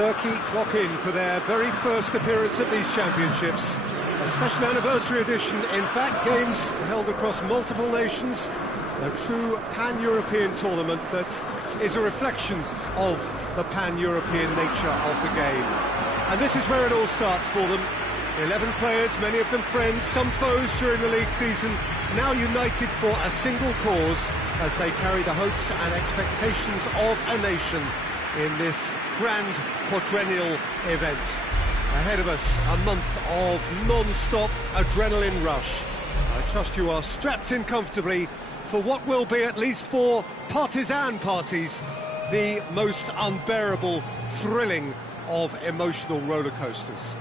Turkey clock in for their very first appearance at these championships. A special anniversary edition, in fact, games held across multiple nations. A true pan-European tournament that is a reflection of the pan-European nature of the game. And this is where it all starts for them. 11 players, many of them friends, some foes during the league season, now united for a single cause as they carry the hopes and expectations of a nation in this grand quadrennial event. Ahead of us, a month of non-stop adrenaline rush. I trust you are strapped in comfortably for what will be, at least for partisan parties, the most unbearable, thrilling of emotional roller coasters.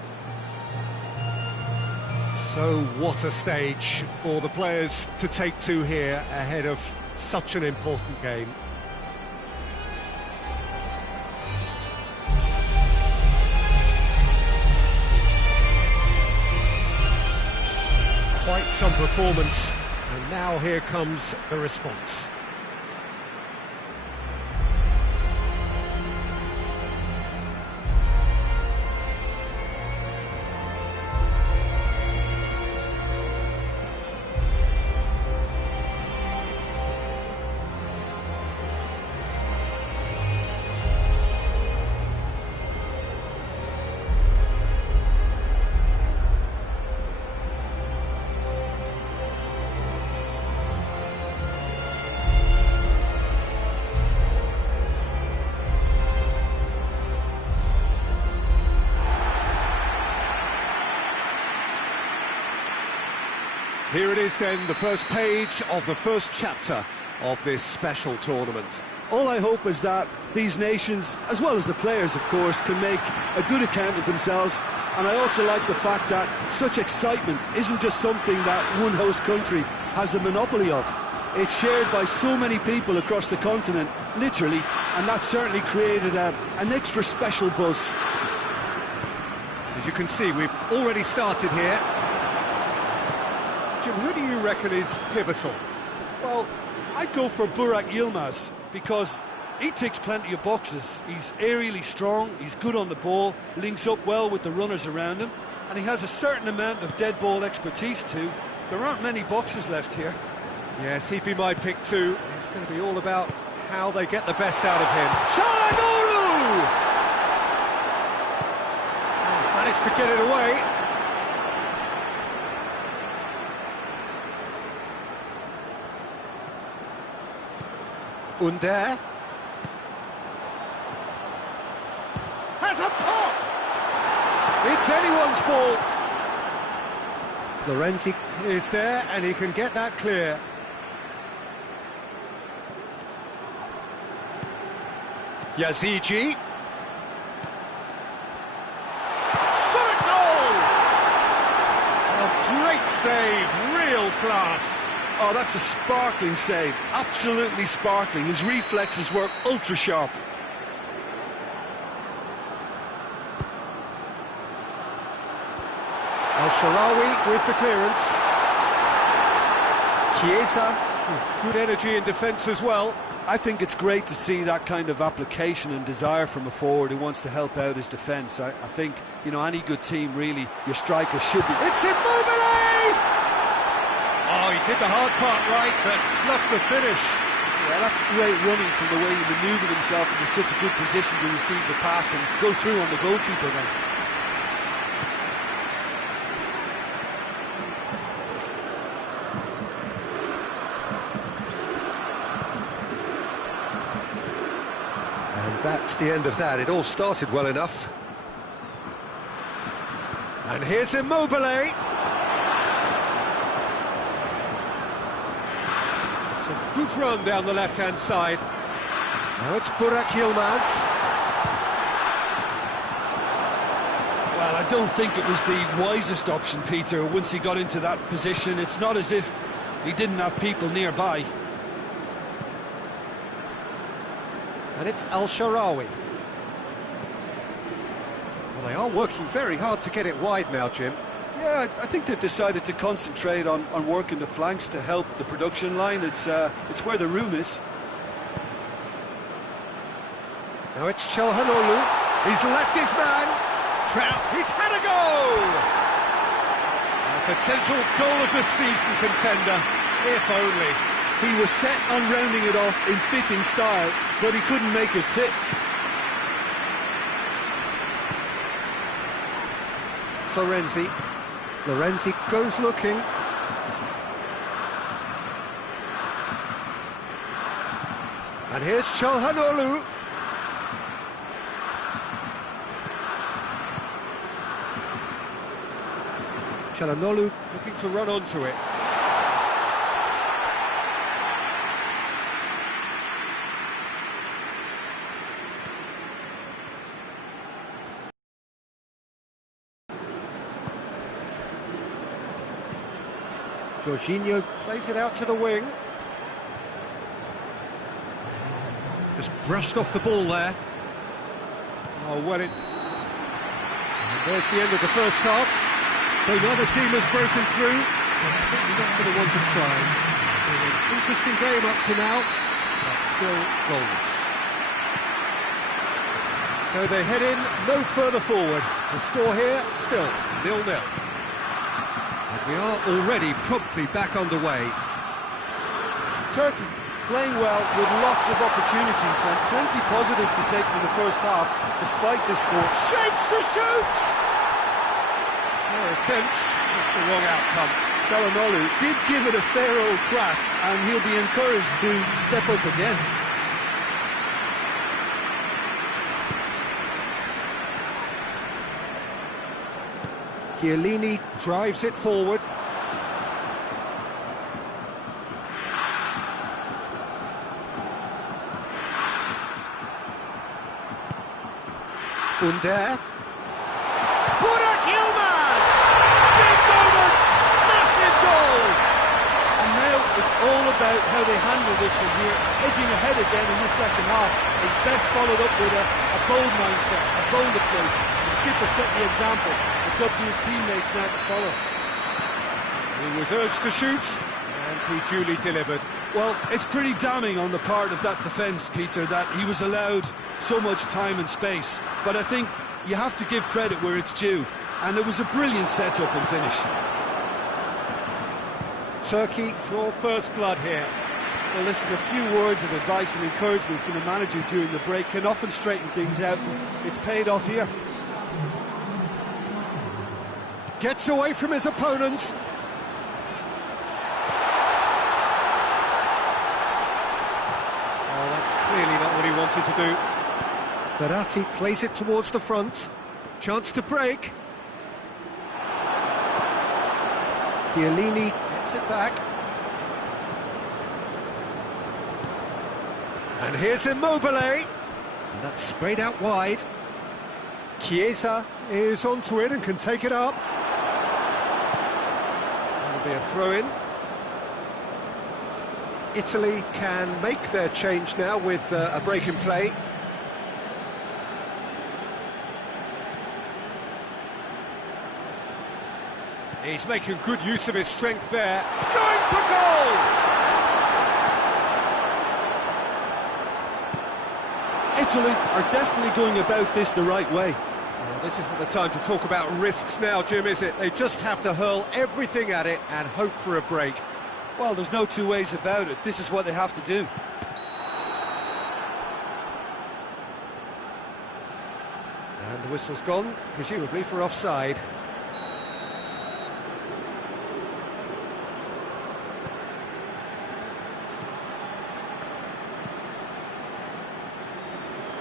So what a stage for the players to take to here ahead of such an important game. Quite some performance, and now here comes the response. Here it is then, the first page of the first chapter of this special tournament. All I hope is that these nations, as well as the players of course, can make a good account of themselves. And I also like the fact that such excitement isn't just something that one host country has the monopoly of. It's shared by so many people across the continent, literally, and that certainly created an extra special buzz. As you can see, we've already started here. Jim, who do you reckon is pivotal? Well, I'd go for Burak Yilmaz because he ticks plenty of boxes. He's aerially strong, he's good on the ball, links up well with the runners around him, and he has a certain amount of dead ball expertise too. There aren't many boxes left here. Yes, he'd be my pick too. It's going to be all about how they get the best out of him. Çalhanoğlu! Managed to get it away. Under has a pop! It's anyone's ball. Florenti is there and he can get that clear. Yazici. Shot at goal! A great save, real class. Oh, that's a sparkling save, absolutely sparkling. His reflexes were ultra sharp. Al-Sharawi with the clearance. Chiesa with good energy in defence as well. I think it's great to see that kind of application and desire from a forward who wants to help out his defence. I think, you know, any good team, really, your striker should be... It's Immobile! Oh, he did the hard part right, but fluffed the finish. Yeah, that's great running from the way he manoeuvred himself into such a good position to receive the pass and go through on the goalkeeper then. And that's the end of that. It all started well enough. And here's Immobile. It's a good run down the left-hand side. Now it's Burak Yilmaz. Well, I don't think it was the wisest option, Peter, once he got into that position. It's not as if he didn't have people nearby. And it's Al-Sharawi. Well, they are working very hard to get it wide now, Jim. Yeah, I think they've decided to concentrate on working the flanks to help the production line. It's where the room is. Now it's Çalhanoğlu. He's left his man. Trout, he's had a go! A potential goal of the season contender, if only. He was set on rounding it off in fitting style, but he couldn't make it fit. Florenzi goes looking. And here's Çalhanoğlu. Çalhanoğlu looking to run onto it. Jorginho plays it out to the wing. Just brushed off the ball there. Oh, well it... And there's the end of the first half. So neither team has broken through. But certainly not for the want of trying. An interesting game up to now, but still goals. So they head in no further forward. The score here, still 0-0. And we are already promptly back underway. Turkey playing well with lots of opportunities and plenty positives to take from the first half, despite this score. Shapes to shoot! No attempt, just the wrong outcome. Çalhanoğlu did give it a fair old crack, and he'll be encouraged to step up again. Chiellini drives it forward. Under. Burak Yilmaz! Big moment! Massive goal! And now it's all about how they handle this from here. Edging ahead again in this second half is best followed up with a bold mindset, a bold approach. The skipper set the example. It's up to his teammates now to follow. He was urged to shoot, and he duly delivered. Well, it's pretty damning on the part of that defence, Peter, that he was allowed so much time and space. But I think you have to give credit where it's due, and it was a brilliant set-up and finish. Turkey draw first blood here. Well, listen, a few words of advice and encouragement from the manager during the break can often straighten things out. It's paid off here. Gets away from his opponent. Oh, that's clearly not what he wanted to do. Berratti plays it towards the front. Chance to break. Chiellini gets it back. And here's Immobile. And that's sprayed out wide. Chiesa is onto it and can take it up. That'll be a throw-in. Italy can make their change now with a break in play. He's making good use of his strength there. Going for goal! Italy are definitely going about this the right way. Well, this isn't the time to talk about risks now, Jim, is it? They just have to hurl everything at it and hope for a break. Well, there's no two ways about it. This is what they have to do. And the whistle's gone, presumably for offside.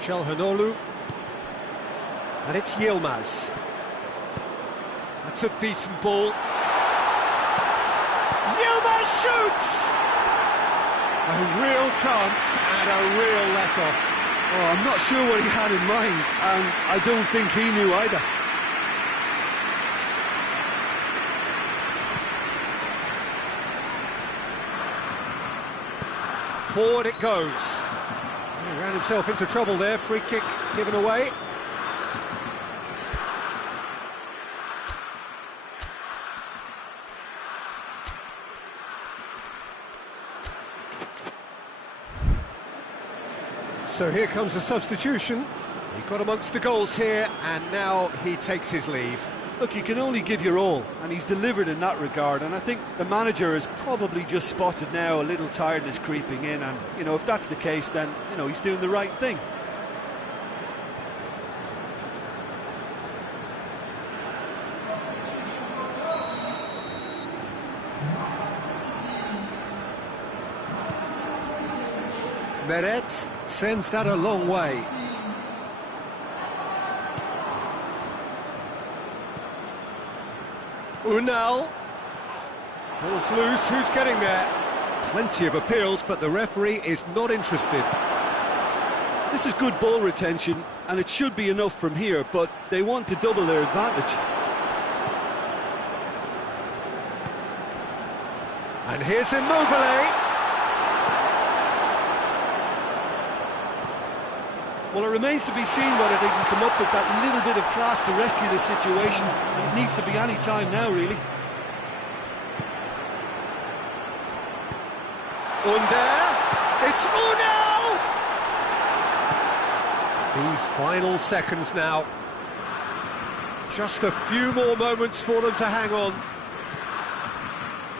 Çalhanoğlu. And it's Yilmaz. That's a decent ball. Yilmaz shoots! A real chance and a real let-off. Oh, I'm not sure what he had in mind, and I don't think he knew either. Forward it goes. He ran himself into trouble there, free kick given away. So here comes the substitution. He got amongst the goals here, and now he takes his leave. Look, you can only give your all, and he's delivered in that regard, and I think the manager has probably just spotted now a little tiredness creeping in, and, you know, if that's the case, then, you know, he's doing the right thing. Meret sends that a long way. Unal. Ball's loose, who's getting there? Plenty of appeals, but the referee is not interested. This is good ball retention, and it should be enough from here, but they want to double their advantage. And here's Immobile. Well, it remains to be seen whether they can come up with that little bit of class to rescue the situation. And it needs to be any time now, really. It's Unal! The final seconds now. Just a few more moments for them to hang on.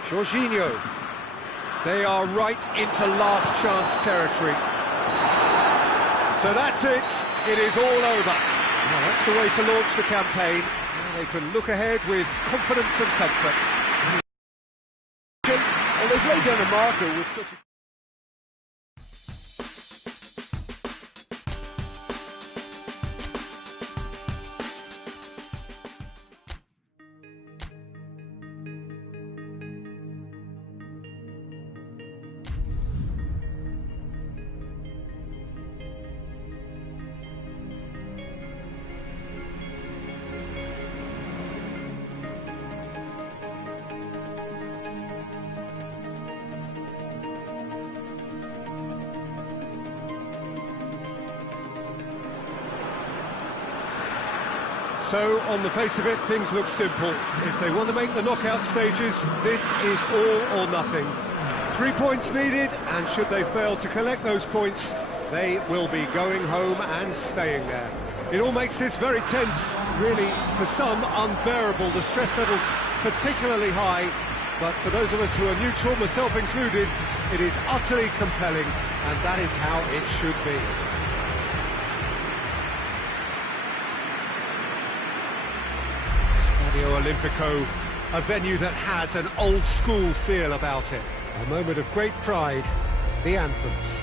Jorginho. They are right into last chance territory. So that's it. It is all over. Now that's the way to launch the campaign. Now they can look ahead with confidence and comfort. Well, they've laid down a marker with such a... So, on the face of it, things look simple. If they want to make the knockout stages, this is all or nothing. 3 points needed, and should they fail to collect those points, they will be going home and staying there. It all makes this very tense, really, for some, unbearable. The stress levels particularly high, but for those of us who are neutral, myself included, it is utterly compelling, and that is how it should be. Olimpico, a venue that has an old-school feel about it. A moment of great pride, the anthems.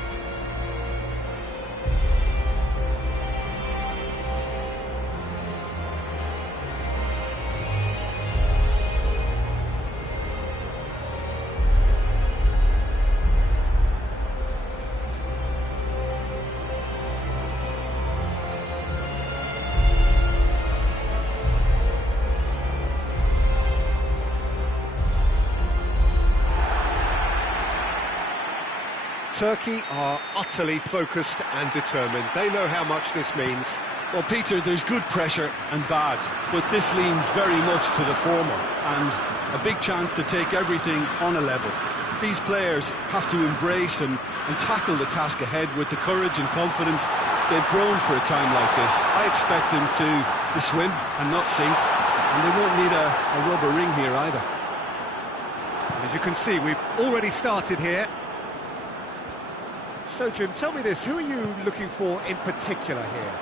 Turkey are utterly focused and determined. They know how much this means. Well, Peter, there's good pressure and bad, but this leans very much to the former, and a big chance to take everything on a level. These players have to embrace and tackle the task ahead with the courage and confidence they've grown for a time like this. I expect them to swim and not sink, and they won't need a rubber ring here either. As you can see, we've already started here. So, Jim, tell me this, who are you looking for in particular here?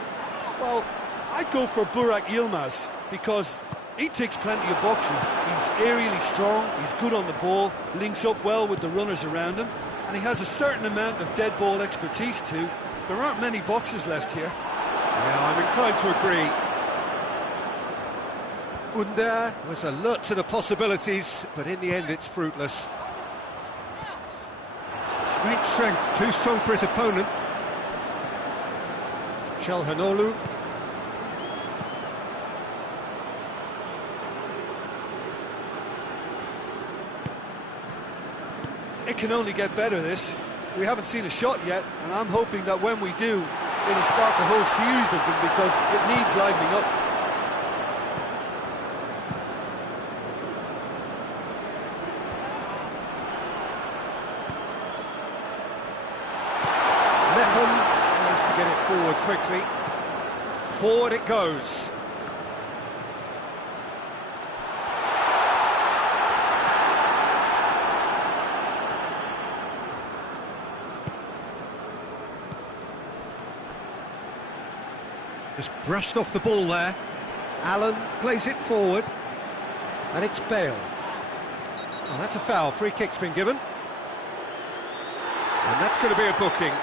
Well, I'd go for Burak Yilmaz, because he ticks plenty of boxes. He's aerially strong, he's good on the ball, links up well with the runners around him, and he has a certain amount of dead ball expertise too. There aren't many boxes left here. Yeah, I'm inclined to agree. Under was alert to the possibilities, but in the end it's fruitless. Great strength, too strong for his opponent. Çalhanoğlu. It can only get better, this. We haven't seen a shot yet, and I'm hoping that when we do, it'll spark a whole series of them, because it needs livening up. Forward quickly. Forward it goes. Just brushed off the ball there. Allen plays it forward. And it's Bale. Oh, that's a foul. Free kick's been given. And that's going to be a booking.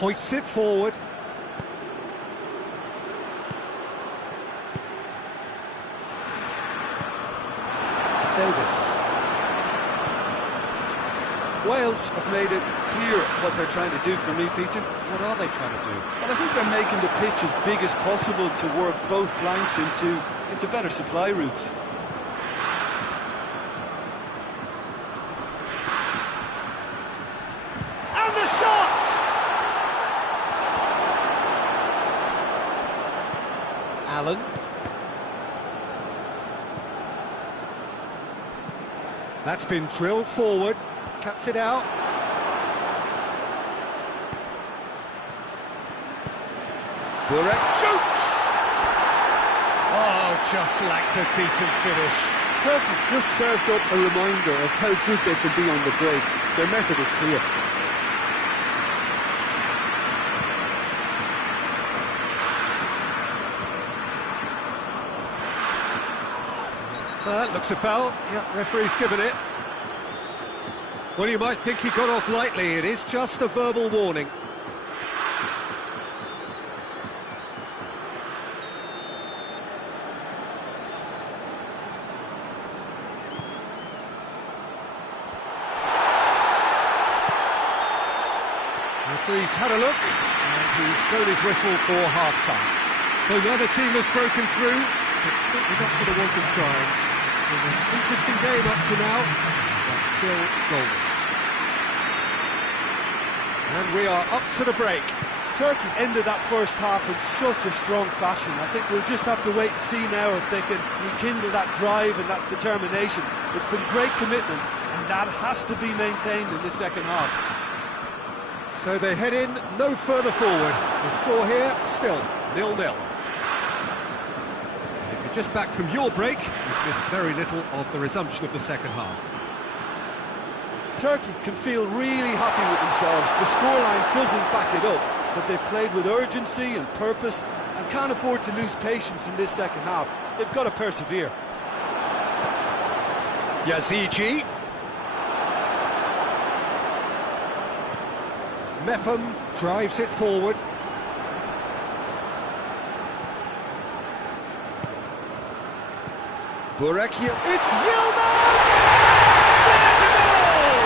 Hoists it forward. Davis. Wales have made it clear what they're trying to do for me, Peter. What are they trying to do? Well, I think they're making the pitch as big as possible to work both flanks into better supply routes. And the shot! Allen. That's been drilled forward. Cuts it out. Burek shoots! Oh, just lacked a decent finish. Turkey just served up a reminder of how good they can be on the break. Their method is clear. That looks a foul. Yep, referee's given it. Well, you might think he got off lightly. It is just a verbal warning. Referee's had a look, and he's blown his whistle for half-time. So neither team has broken through, but certainly not going to want to try. An interesting game up to now, but still goalless. And we are up to the break. Turkey ended that first half in such a strong fashion. I think we'll just have to wait and see now if they can rekindle that drive and that determination. It's been great commitment, and that has to be maintained in the second half. So they head in no further forward. The score here, still 0-0. If you're just back from your break, you've missed very little of the resumption of the second half. Turkey can feel really happy with themselves. The scoreline doesn't back it up, but they've played with urgency and purpose and can't afford to lose patience in this second half. They've got to persevere. Yazici. Mepham drives it forward. Burek here. It's Yilmaz! There's a goal!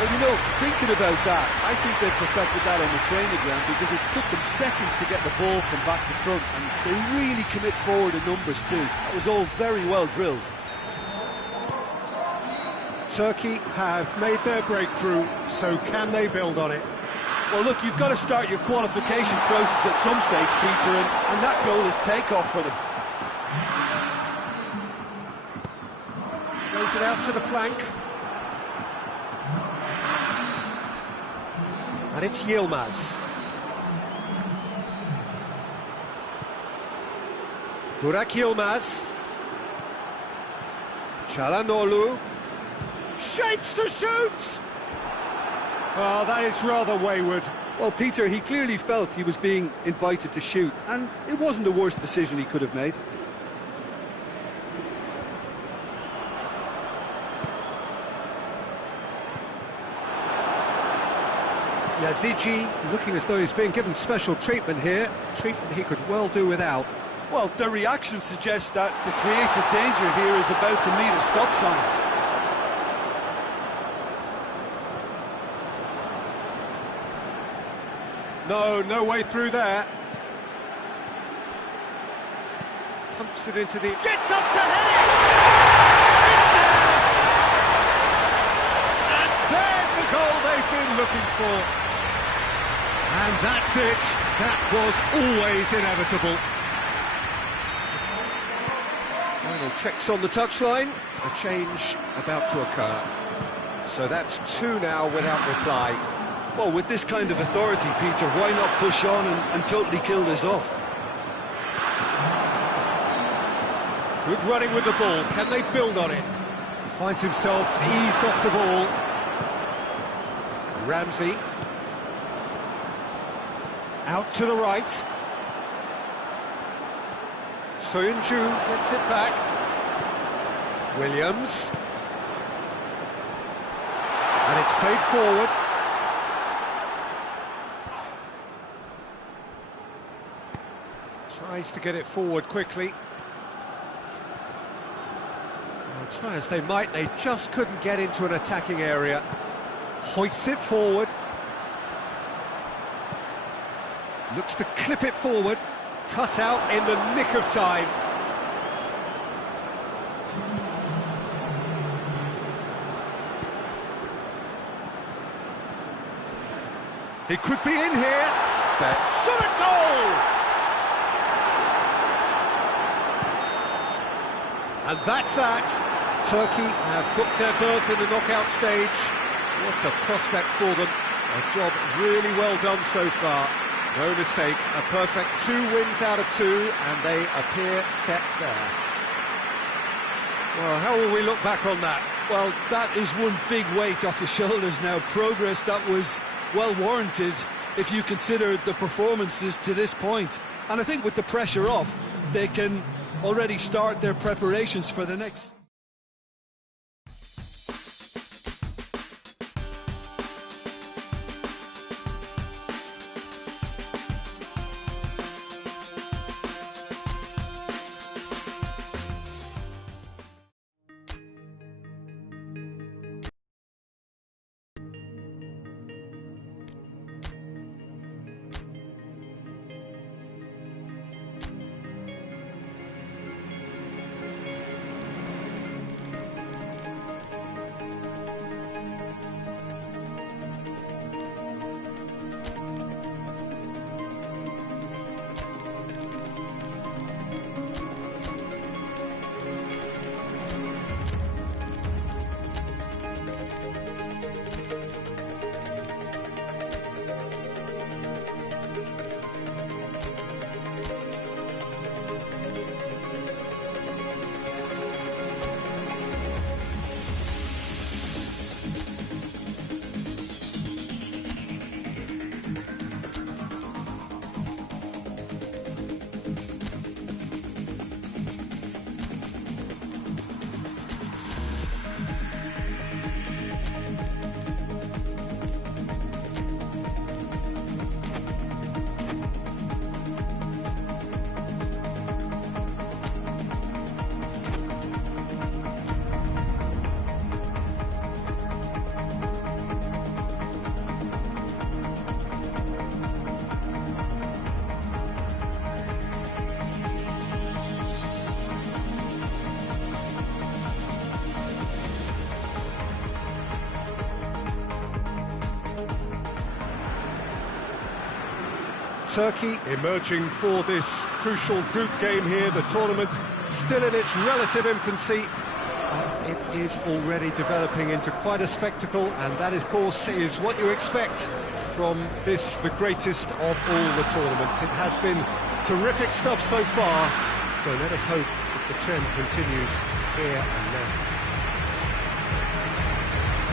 Well, you know, thinking about that, I think they perfected that on the training ground because it took them seconds to get the ball from back to front, and they really commit forward in numbers too. That was all very well drilled. Turkey have made their breakthrough, so can they build on it? Well, look, you've got to start your qualification process at some stage, Peter, and that goal is takeoff for them. Throws it out to the flank. And it's Yilmaz. Burak Yilmaz. Çalhanoğlu. Shapes to shoot! Oh, that is rather wayward. Well, Peter, he clearly felt he was being invited to shoot, and it wasn't the worst decision he could have made. Yazici looking as though he's being given special treatment here. Treatment he could well do without. Well, the reaction suggests that the creative danger here is about to meet a stop sign. No way through there. pumps it into the... Gets up to head it! It's there! And there's the goal they've been looking for. And that's it. That was always inevitable. Final checks on the touchline. A change about to occur. So that's 2 now without reply. Well, with this kind of authority, Peter, why not push on and totally kill this off? Good running with the ball. Can they build on it? He finds himself eased off the ball. Ramsey. Out to the right. Soyuncu gets it back. Williams. And it's played forward. Tries to get it forward quickly. Well, try as they might, they just couldn't get into an attacking area. Hoists it forward. Looks to clip it forward. Cut out in the nick of time. It could be in here. Shot a goal! And that's that. Turkey have booked their berth in the knockout stage. What a prospect for them. A job really well done so far. No mistake, a perfect 2 wins out of 2, and they appear set there. Well, how will we look back on that? Well, that is one big weight off your shoulders now. Progress that was well warranted if you consider the performances to this point. And I think with the pressure off, they can already start their preparations for the next. Turkey emerging for this crucial group game here. The tournament still in its relative infancy. It is already developing into quite a spectacle, and that, of course, is what you expect from this, the greatest of all the tournaments. It has been terrific stuff so far, so let us hope that the trend continues here and now.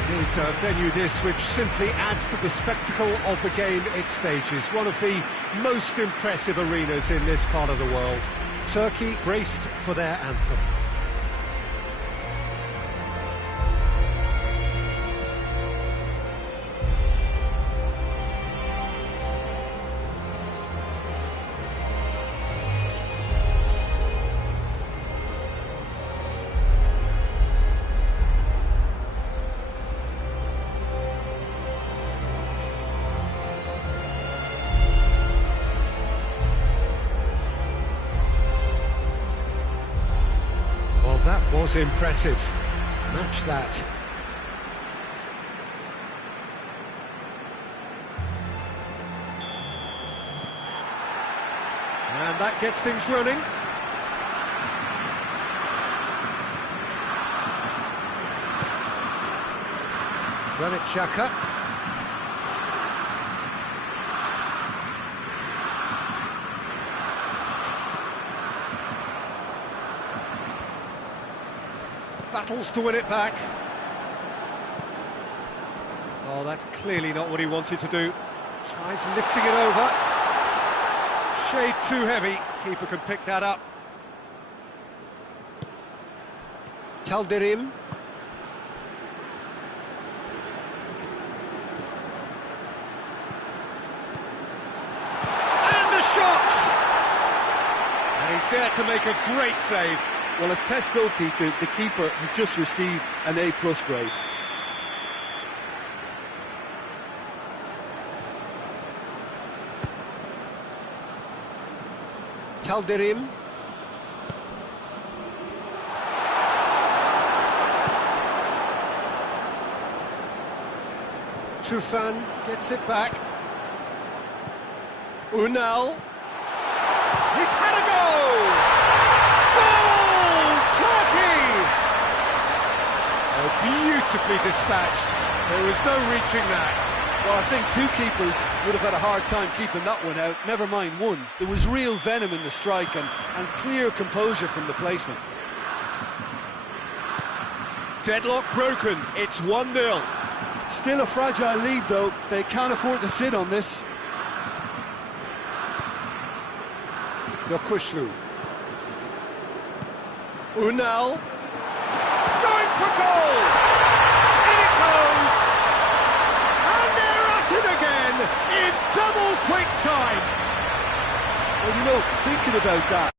It is a venue this which simply adds to the spectacle of the game it stages. One of the most impressive arenas in this part of the world. Turkey braced for their anthem. Was impressive. Match that. And that gets things running. Granit Xhaka. Battles to win it back. Oh, that's clearly not what he wanted to do. Tries lifting it over. Shade too heavy. Keeper can pick that up. Calderim. And the shot! And he's there to make a great save. Well, as test goalkeeper, the keeper has just received an A+ grade. Calderim. Tufan gets it back. Unal. He's had a goal! Goal! Turkey! Oh, beautifully dispatched. There was no reaching that. Well, I think two keepers would have had a hard time keeping that one out, never mind one. There was real venom in the strike and clear composure from the placement. Deadlock broken, it's 1-0. Still a fragile lead, though. They can't afford to sit on this. Yokushlu. Unal. Going for goal! In it goes! And they're at it again in double quick time! Well, you know, thinking about that,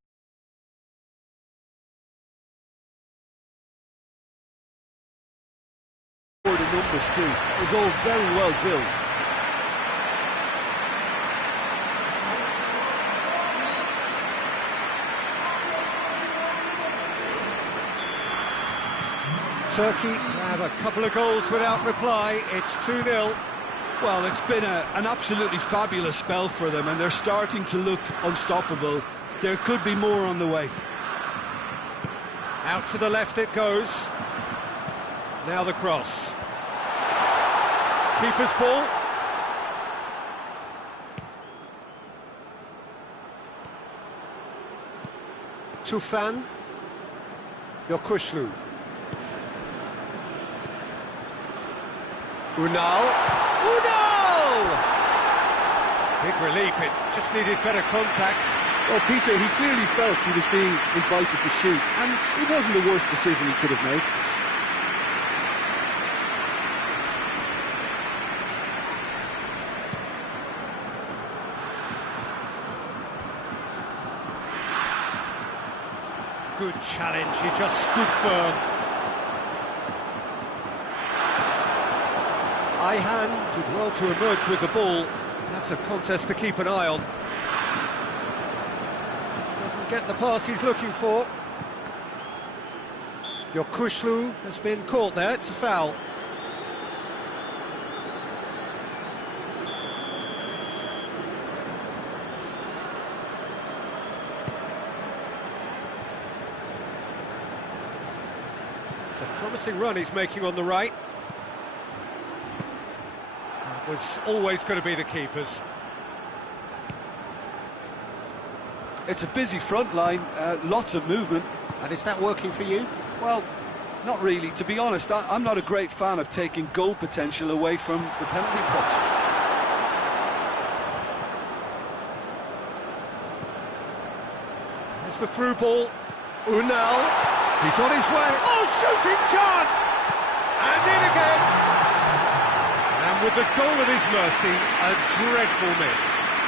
for the numbers too, is all very well drilled. Turkey have a couple of goals without reply. It's 2-0. Well, it's been an absolutely fabulous spell for them, and they're starting to look unstoppable. There could be more on the way. Out to the left it goes. Now the cross. Keeper's ball. Tufan. Yokushlu. Unal. Unal! Big relief, it just needed better contact. Well, Peter, he clearly felt he was being invited to shoot, and it wasn't the worst decision he could have made. Good challenge, he just stood firm. Ayhan did well to emerge with the ball. That's a contest to keep an eye on. Doesn't get the pass he's looking for. Yokushlu has been caught there, it's a foul. It's a promising run he's making on the right. Was always going to be the keepers. It's a busy front line, lots of movement. And is that working for you? Well, not really. To be honest, I'm not a great fan of taking goal potential away from the penalty box. There's the through ball. Unal. He's on his way. Oh, shooting chance! And in again. And with the goal at his mercy, a dreadful miss.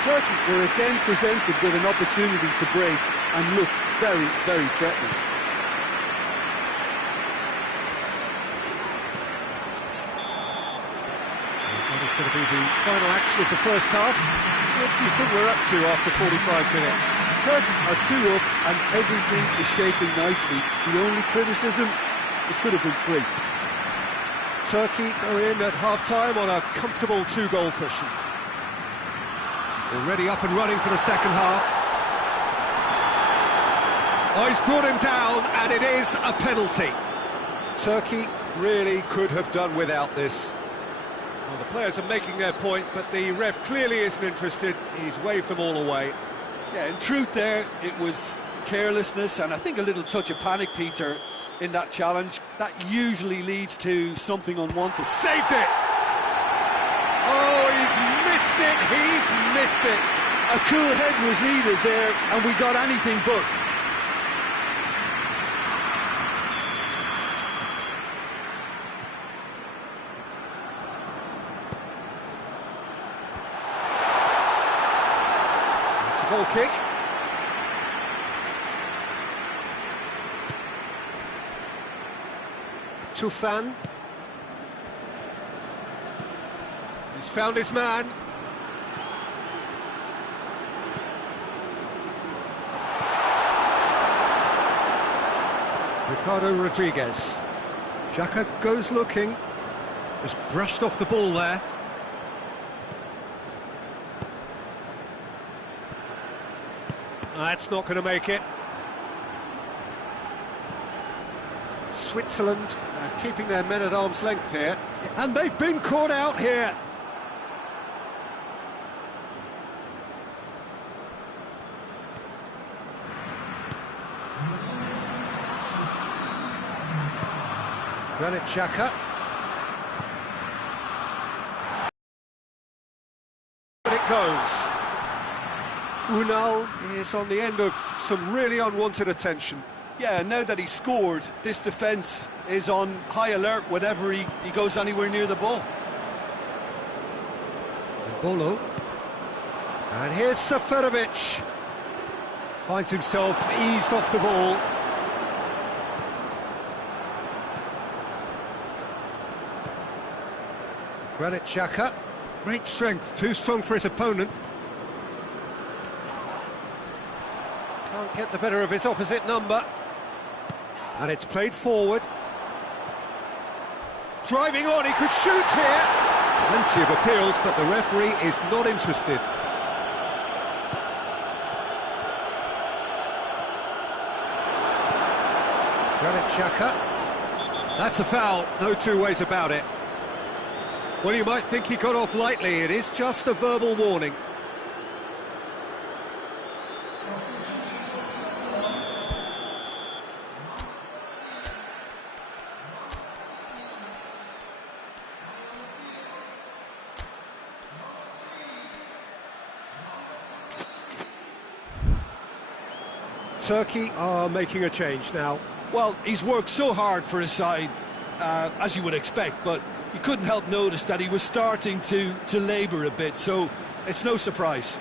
Turkey were again presented with an opportunity to break and look very, very threatening. That is going to be the final action of the first half. What do you think we're up to after 45 minutes? Turkey are 2 up and everything is shaping nicely. The only criticism, it could have been 3. Turkey go in at half-time on a comfortable 2-goal cushion. Already up and running for the second half. Oh, he's brought him down, and it is a penalty. Turkey really could have done without this. Well, the players are making their point, but the ref clearly isn't interested. He's waved them all away. Yeah, in truth there, it was carelessness and I think a little touch of panic, Peter, in that challenge. That usually leads to something unwanted. Saved it! Oh, he's missed it, he's missed it. A cool head was needed there, and we got anything but. It's a goal kick. Tufan. He's found his man. Ricardo Rodriguez. Xhaka goes looking. Just brushed off the ball there. That's not going to make it. Switzerland keeping their men at arm's length here. And they've been caught out here. Granit Xhaka. But it goes. Unal is on the end of some really unwanted attention. Yeah, now that he's scored, this defence is on high alert whenever he goes anywhere near the ball. Bolo. And here's Seferovic. Finds himself eased off the ball. Granit Xhaka. Great strength, too strong for his opponent. Can't get the better of his opposite number. And it's played forward. Driving on, he could shoot here. Plenty of appeals, but the referee is not interested. Granit Xhaka. That's a foul, no two ways about it. Well, you might think he got off lightly, it is just a verbal warning. Turkey are making a change now. Well, he's worked so hard for his side, as you would expect, but you couldn't help notice that he was starting to labour a bit, so it's no surprise.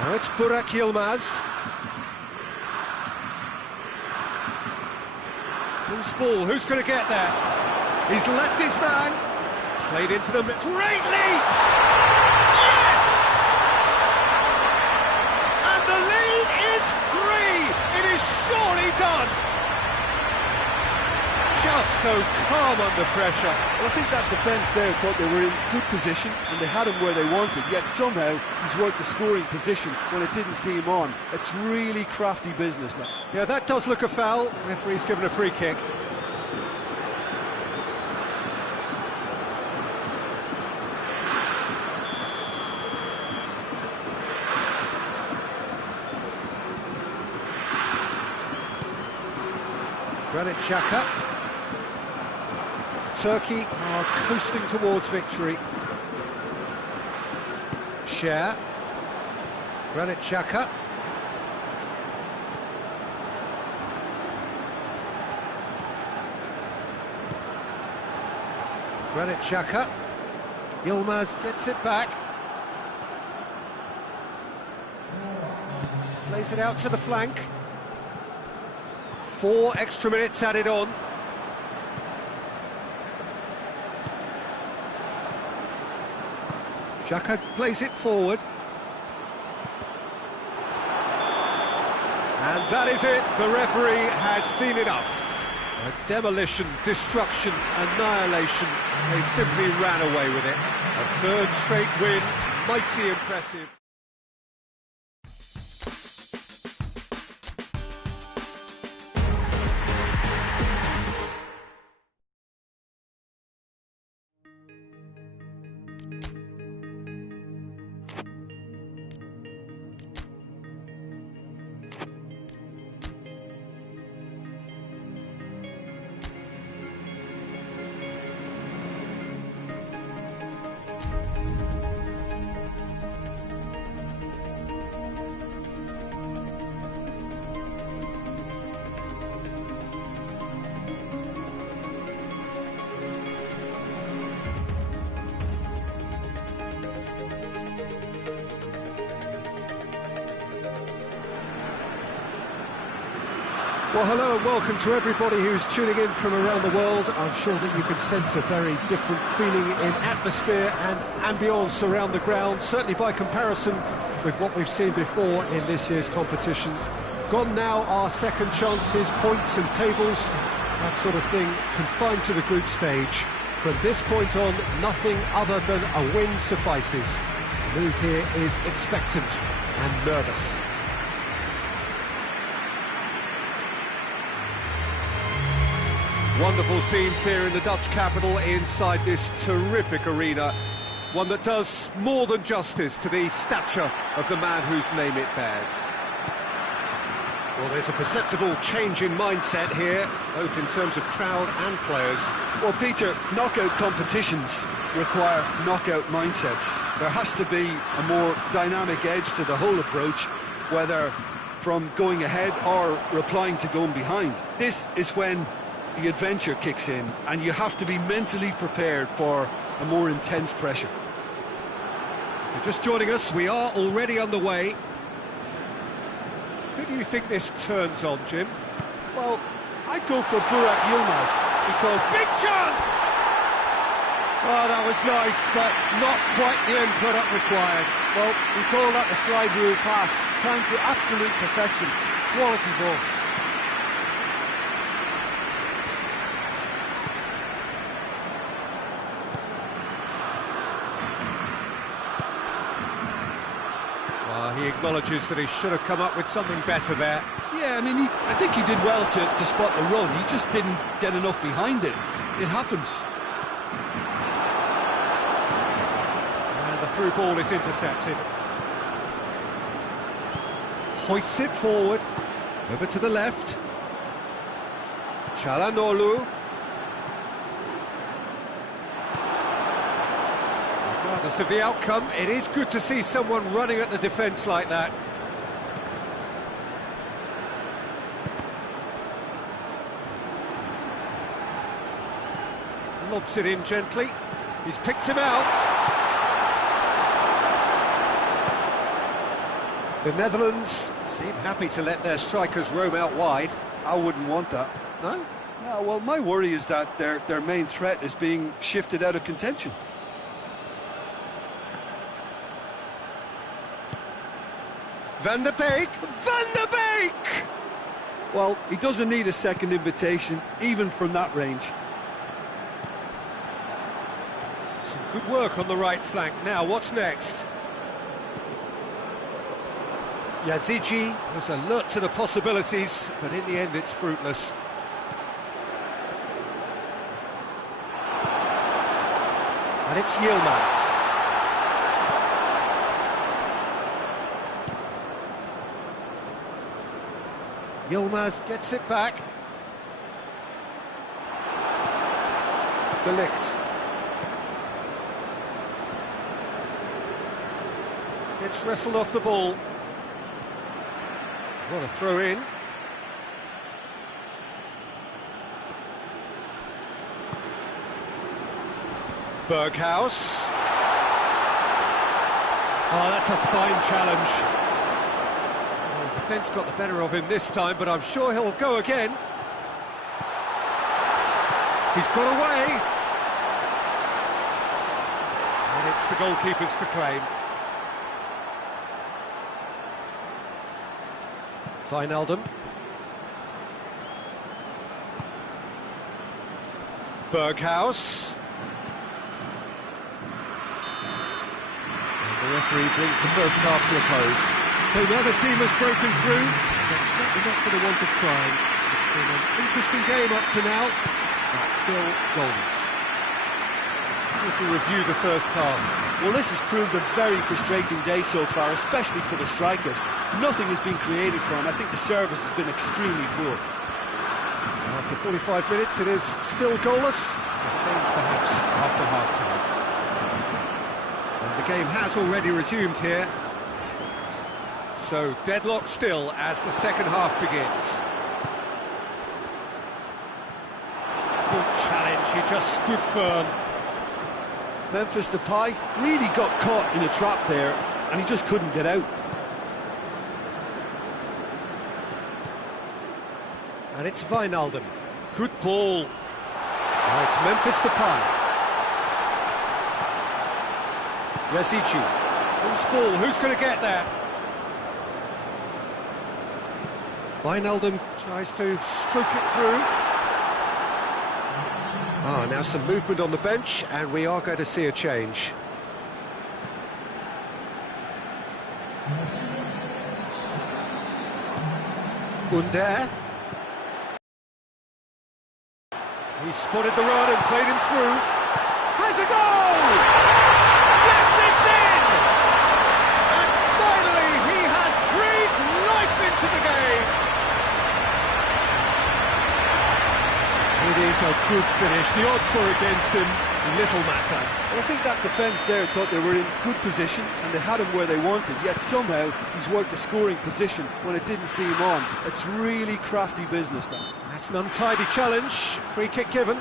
Now it's Burak Yilmaz. Loose ball, who's going to get there? He's left his man. Played into them. Great lead! Yes! And the lead is 3! It is surely done! Just so calm under pressure. Well, I think that defence there thought they were in good position and they had him where they wanted, yet somehow he's worked the scoring position when it didn't see him on. It's really crafty business, that. Yeah, that does look a foul. Referee's given a free kick. Granit Xhaka. Turkey are coasting towards victory. Share. Granit Xhaka. Granit Xhaka. Yilmaz gets it back. Plays it out to the flank. 4 extra minutes added on. Xhaka plays it forward. And that is it. The referee has seen enough. A demolition, destruction, annihilation. They simply ran away with it. A 3rd straight win, mighty impressive. Well, hello and welcome to everybody who's tuning in from around the world. I'm sure that you can sense a very different feeling in atmosphere and ambience around the ground, certainly by comparison with what we've seen before in this year's competition. Gone now are second chances, points and tables, that sort of thing confined to the group stage. From this point on, nothing other than a win suffices. The mood here is expectant and nervous. Wonderful scenes here in the Dutch capital inside this terrific arena. One that does more than justice to the stature of the man whose name it bears. Well, there's a perceptible change in mindset here, both in terms of crowd and players. Well, Peter, knockout competitions require knockout mindsets. There has to be a more dynamic edge to the whole approach, whether from going ahead or replying to going behind. This is when the adventure kicks in, and you have to be mentally prepared for a more intense pressure. If you're just joining us, we are already underway. Who do you think this turns on, Jim? Well, I'd go for Burak Yilmaz, because... Big chance! Oh, that was nice, but not quite the end product required. Well, we call that the slide rule pass. Time to absolute perfection. Quality ball. He acknowledges that he should have come up with something better there. Yeah, I mean, I think he did well to spot the run. He just didn't get enough behind it. It happens. And the through ball is intercepted. Hoists it forward. Over to the left. Çalhanoğlu. Regardless of the outcome, it is good to see someone running at the defence like that. Lobs it in gently. He's picked him out. The Netherlands seem happy to let their strikers roam out wide. I wouldn't want that. No? No, well, my worry is that their main threat is being shifted out of contention. Van der Beek! Van der Beek! Well, he doesn't need a second invitation, even from that range. Some good work on the right flank. Now, what's next? Yazici was alert to the possibilities, but in the end it's fruitless. And it's Yilmaz. Yilmaz gets it back. De Ligt. Gets wrestled off the ball. What a throw in. Berghaus. Oh, that's a fine challenge. Well, the defence got the better of him this time, but I'm sure he'll go again. He's got away. And it's the goalkeepers to claim. Wijnaldum. Berghaus. The referee brings the first half to a close. So the other team has broken through, but certainly not for the want of trying. It's been an interesting game up to now, but still goals. To review the first half. Well, this has proved a very frustrating day so far, especially for the strikers. Nothing has been created for them. I think the service has been extremely poor. After 45 minutes, it is still goalless. A change, perhaps, after half-time. And the game has already resumed here. So, deadlock still as the second half begins. Good challenge, he just stood firm. Memphis Depay really got caught in a trap there, and he just couldn't get out. And it's Wijnaldum. Good ball. Now it's Memphis Depay. Yazici. Who's ball? Who's going to get that? Wijnaldum tries to stroke it through. Ah, now some movement on the bench, and we are going to see a change. Under. He spotted the run and played him through. Has a goal! Yes, it's in! And finally, he has breathed life into the game. It is a good finish. The odds were against him. Little matter. Well, I think that defence there thought they were in good position and they had him where they wanted, yet somehow he's worked a scoring position when it didn't see him on. It's really crafty business, that. That's an untidy challenge. Free kick given.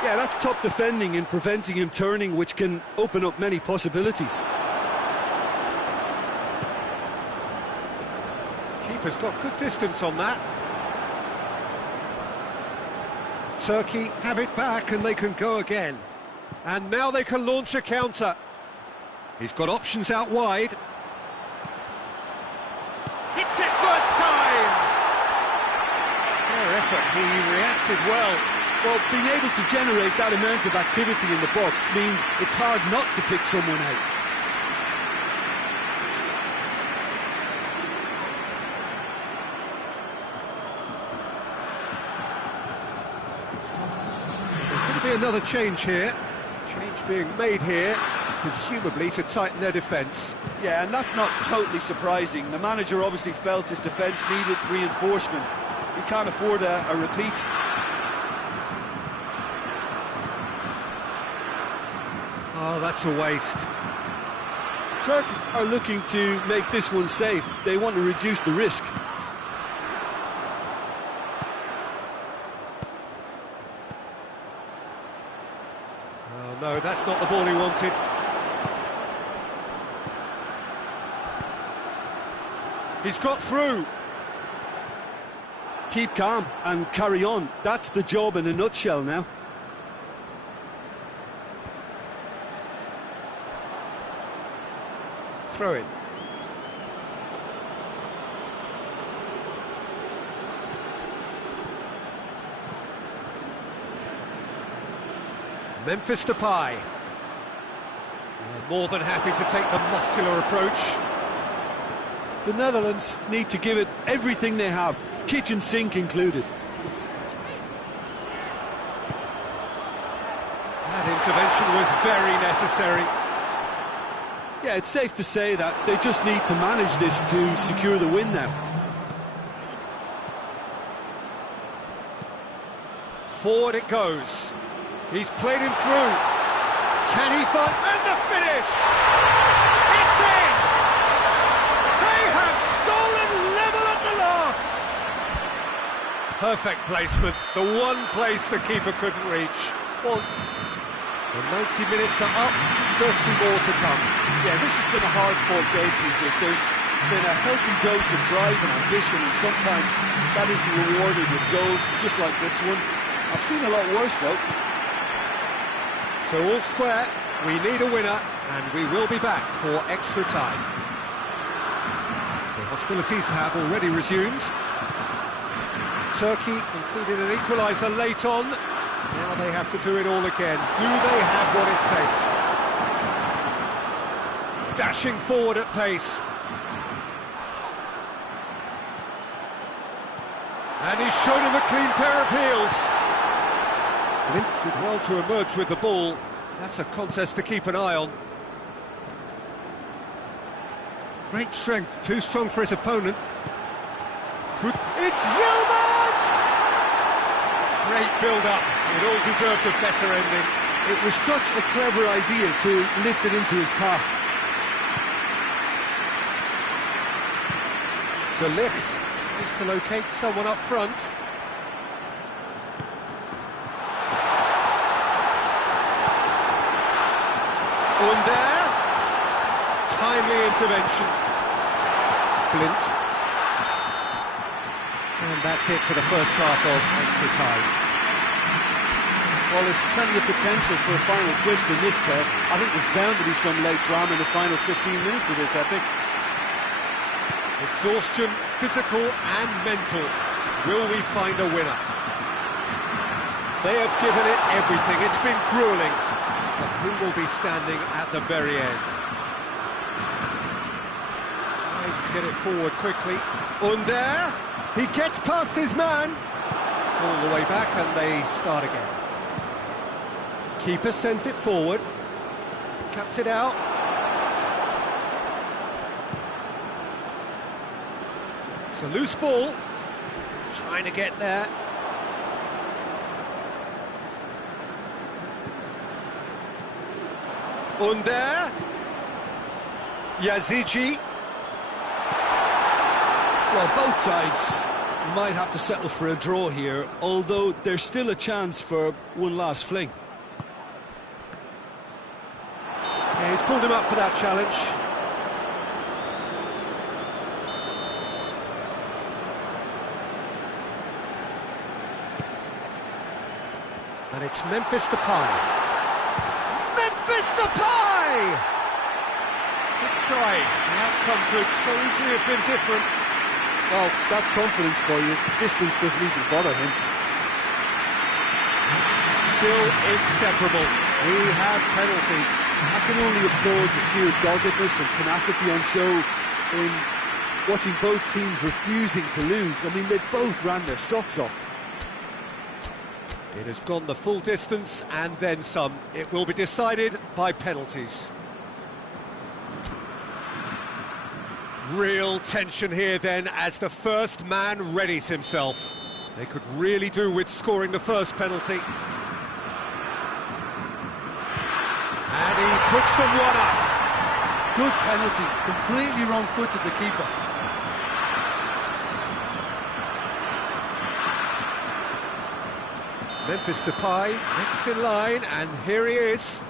Yeah, that's top defending and preventing him turning, which can open up many possibilities. Keeper's got good distance on that. Turkey have it back and they can go again. And now they can launch a counter. He's got options out wide. Hits it first time! Fair effort, he reacted well. Well, being able to generate that amount of activity in the box means it's hard not to pick someone out. There's going to be another change here. Change being made here, presumably to tighten their defence. Yeah, and that's not totally surprising. The manager obviously felt his defence needed reinforcement. He can't afford a repeat. Oh, that's a waste. Turkey are looking to make this one safe. They want to reduce the risk. Oh, no, that's not the ball he wanted. He's got through. Keep calm and carry on. That's the job in a nutshell now. Throw in. Memphis Depay. More than happy to take the muscular approach. The Netherlands need to give it everything they have, kitchen sink included. That intervention was very necessary. Yeah, it's safe to say that they just need to manage this to secure the win now. Forward it goes. He's played him through. Can he find... And the finish! It's in! They have stolen level at the last! Perfect placement. The one place the keeper couldn't reach. Well, the 90 minutes are up, 30 more to come. Yeah, this has been a hard-fought game, Peter. There's been a healthy dose of drive and ambition, and sometimes that isn't rewarded with goals, just like this one. I've seen a lot worse, though. So all square, we need a winner, and we will be back for extra time. The hostilities have already resumed. Turkey conceded an equaliser late on. Now they have to do it all again. Do they have what it takes? Dashing forward at pace. And he's shown him a clean pair of heels. Lint did well to emerge with the ball. That's a contest to keep an eye on. Great strength, too strong for his opponent. Good. It's Yilmaz! Great build-up. It all deserved a better ending. It was such a clever idea to lift it into his path. De Ligt needs to locate someone up front. Under. Timely intervention. Blint. And that's it for the first half of extra time. Well, there's plenty of potential for a final twist in this, Kev. I think there's bound to be some late drama in the final 15 minutes of this epic. Exhaustion, physical and mental. Will we find a winner? They have given it everything. It's been gruelling. But who will be standing at the very end? Tries to get it forward quickly. Under. He gets past his man. All the way back and they start again. Keeper sends it forward. Cuts it out. It's a loose ball. Trying to get there. Under. Yazici. Well, both sides might have to settle for a draw here, although there's still a chance for one last fling. Yeah, he's pulled him up for that challenge. And it's Memphis Depay. Memphis Depay! Good try. The outcome could so easily have been different. Well, that's confidence for you. Distance doesn't even bother him. Still inseparable. We have penalties. I can only applaud the sheer doggedness and tenacity on show in watching both teams refusing to lose. I mean, they both ran their socks off. It has gone the full distance and then some. It will be decided by penalties. Real tension here then as the first man readies himself. They could really do with scoring the first penalty. And he puts them one up. Good penalty, completely wrong-footed the keeper. Memphis Depay next in line, and here he is.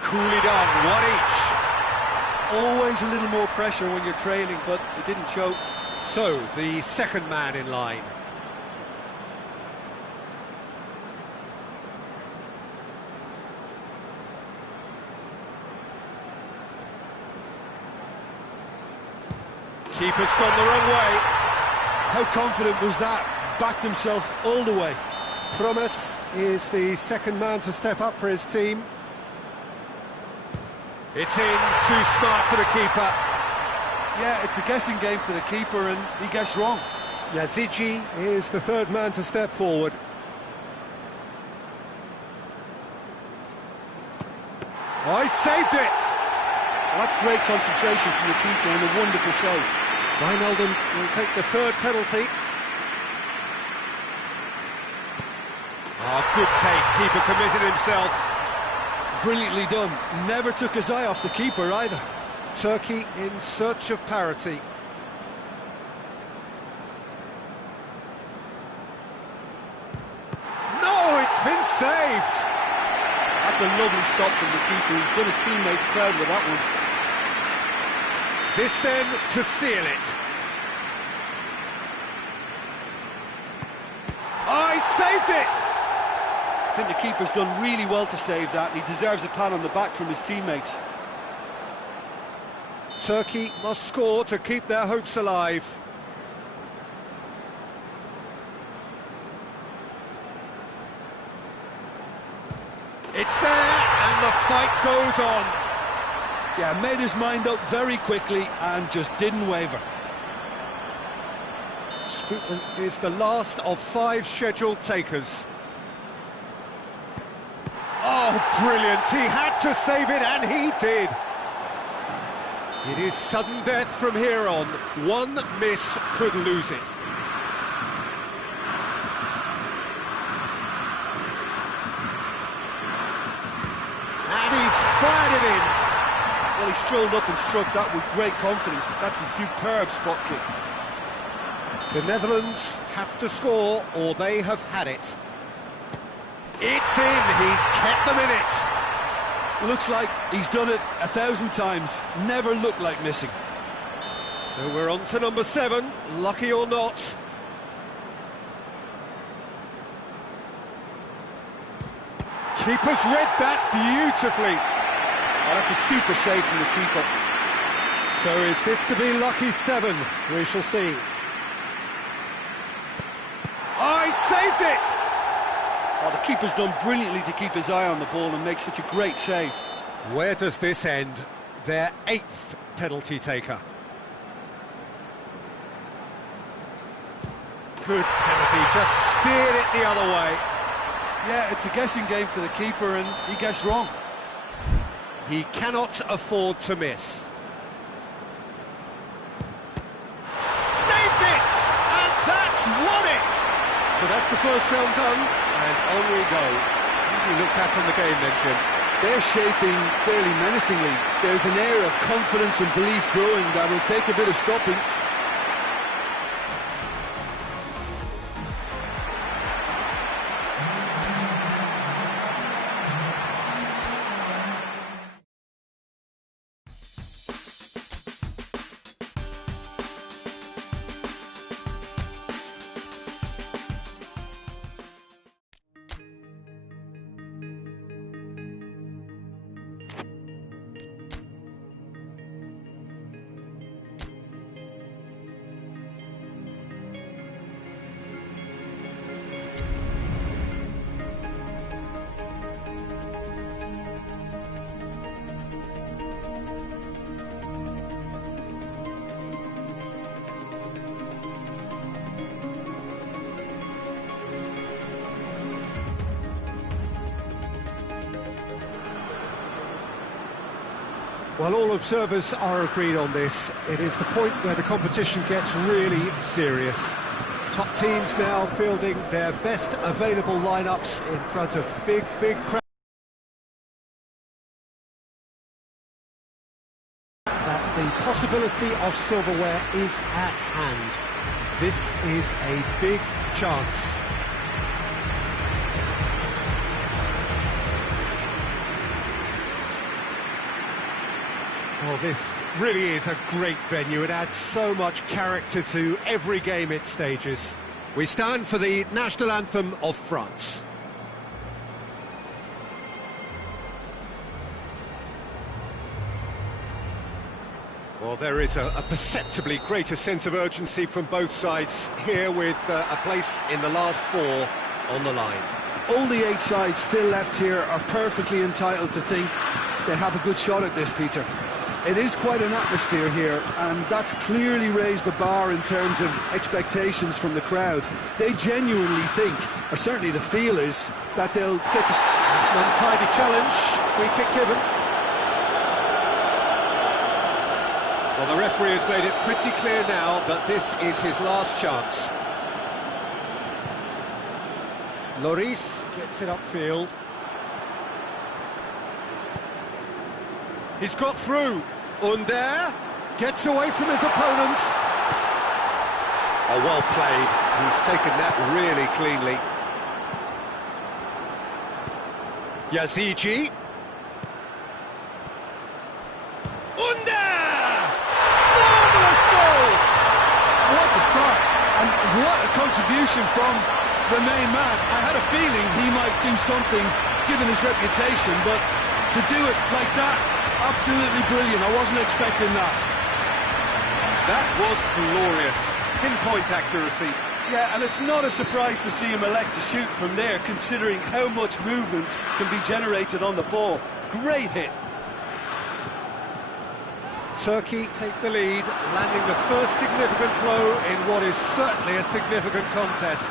Coolly done, one each. Always a little more pressure when you're trailing, but it didn't show. So, the second man in line. Keeper's gone the wrong way. How confident was that? Backed himself all the way. Promise is the second man to step up for his team. It's in, too smart for the keeper. Yeah, it's a guessing game for the keeper, and he gets wrong. Yazici is the third man to step forward. Oh, he saved it! Well, that's great concentration from the keeper and a wonderful save. Wijnaldum will take the third penalty. Oh, good take. Keeper committed himself. Brilliantly done. Never took his eye off the keeper either. Turkey in search of parity. No, it's been saved. That's a lovely stop from the keeper. He's done his teammates proud with that one. This then to seal it. Oh, he saved it! I think the keeper's done really well to save that, and he deserves a pat on the back from his teammates. Turkey must score to keep their hopes alive. It's there, and the fight goes on. Yeah, made his mind up very quickly and just didn't waver. Strootman is the last of 5 scheduled takers. Oh, brilliant! He had to save it, and he did. It is sudden death from here on. One miss could lose it. And he's fired it in. Well, he strolled up and struck that with great confidence. That's a superb spot kick. The Netherlands have to score, or they have had it. It's in. He's kept them in it. Looks like he's done it 1,000 times. Never looked like missing. So we're on to number 7, lucky or not. Keeper's read that beautifully. Oh, that's a super save from the keeper. So is this to be lucky 7? We shall see. Oh, he saved it! Oh, the keeper's done brilliantly to keep his eye on the ball and make such a great save. Where does this end? Their 8th penalty taker. Good penalty, just steered it the other way. Yeah, it's a guessing game for the keeper and he guessed wrong. He cannot afford to miss. Saved it! And that's won it! So that's the first round done, and on we go. How do you look back on the game then, Jim? They're shaping fairly menacingly. There's an air of confidence and belief growing that'll take a bit of stopping. Well, all observers are agreed on this. It is the point where the competition gets really serious. Top teams now fielding their best available lineups in front of big crowds. That the possibility of silverware is at hand. This is a big chance. Well, this really is a great venue. It adds so much character to every game it stages. We stand for the national anthem of France. Well, there is a perceptibly greater sense of urgency from both sides here, with a place in the last 4 on the line. All the 8 sides still left here are perfectly entitled to think they have a good shot at this, Peter. It is quite an atmosphere here, and that's clearly raised the bar in terms of expectations from the crowd. They genuinely think, or certainly the feel is, that they'll get the... It's an untidy challenge, free kick given. Well, the referee has made it pretty clear now that this is his last chance. Lloris gets it upfield. He's got through. Under gets away from his opponent. Oh, well played. He's taken that really cleanly. Yazigi. Under! Marvellous goal! What a start, and what a contribution from the main man. I had a feeling he might do something, given his reputation, but to do it like that, absolutely brilliant. I wasn't expecting that. That was glorious. Pinpoint accuracy. Yeah, and it's not a surprise to see him elect to shoot from there, considering how much movement can be generated on the ball. Great hit. Turkey take the lead, landing the first significant blow in what is certainly a significant contest.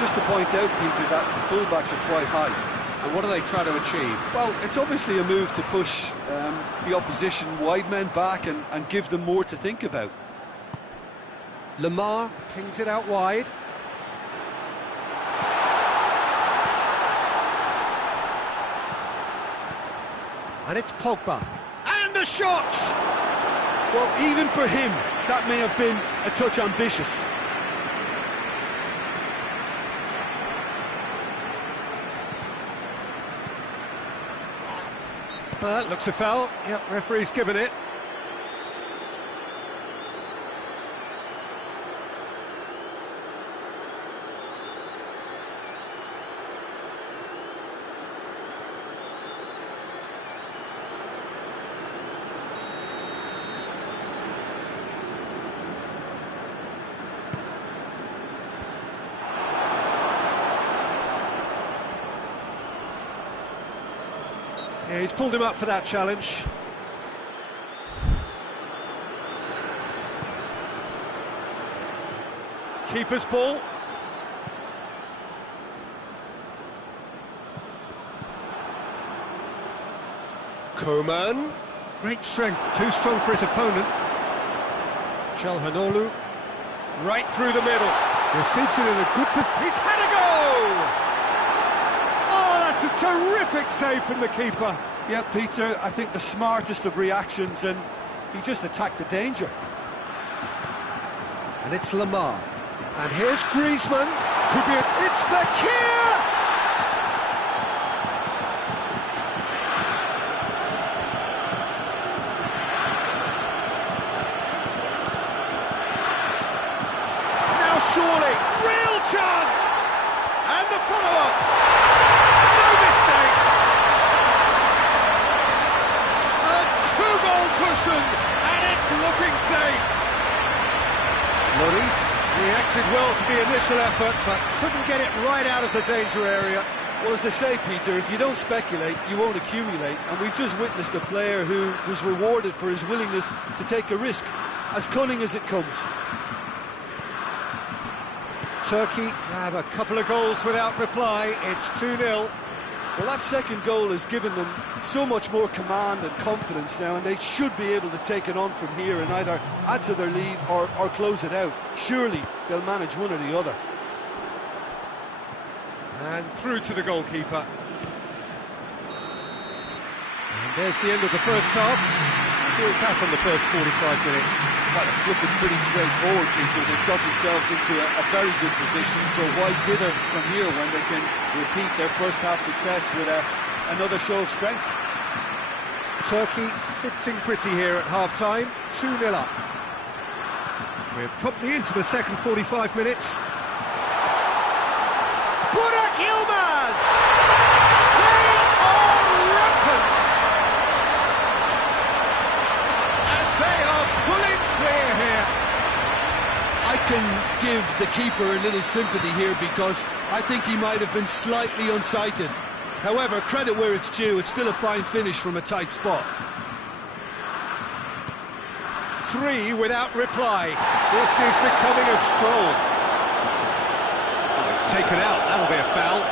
Just to point out, Peter, that the fullbacks are quite high. And what do they try to achieve? Well, it's obviously a move to push the opposition wide men back and give them more to think about. Lamar pings it out wide. And it's Pogba. And a shot! Well, even for him, that may have been a touch ambitious. Well, that looks a foul. Yep, referee's given it. Yeah, he's pulled him up for that challenge. Keeper's ball. Koeman. Great strength, too strong for his opponent. Çalhanoğlu. Right through the middle. Receives it in a good position. He's had a go! That's a terrific save from the keeper. Yeah, Peter, I think the smartest of reactions, and he just attacked the danger. And it's Lamar. And here's Griezmann. Could be it's Fekir! Now surely, real chance! And the follow-up! And it's looking safe. Lloris reacted well to the initial effort, but couldn't get it right out of the danger area. Well, as they say, Peter, if you don't speculate, you won't accumulate. And we've just witnessed a player who was rewarded for his willingness to take a risk, as cunning as it comes. Turkey have a couple of goals without reply. It's 2-0. Well, that second goal has given them so much more command and confidence now, and they should be able to take it on from here and either add to their lead or close it out. Surely they'll manage one or the other. And through to the goalkeeper. And there's the end of the first half. We'll be back on the first 45 minutes. Well, it's looking pretty straightforward, Peter. They've got themselves into a very good position, so why dither from here when they can repeat their first half success with another show of strength? Turkey sitting pretty here at half-time, 2-0 up. We're promptly into the second 45 minutes. Burak Yilmaz! They are rampant! And they are pulling clear here. I can give the keeper a little sympathy here because I think he might have been slightly unsighted. However, credit where it's due, it's still a fine finish from a tight spot. 3 without reply. This is becoming a stroll. Oh, it's taken out. That'll be a foul.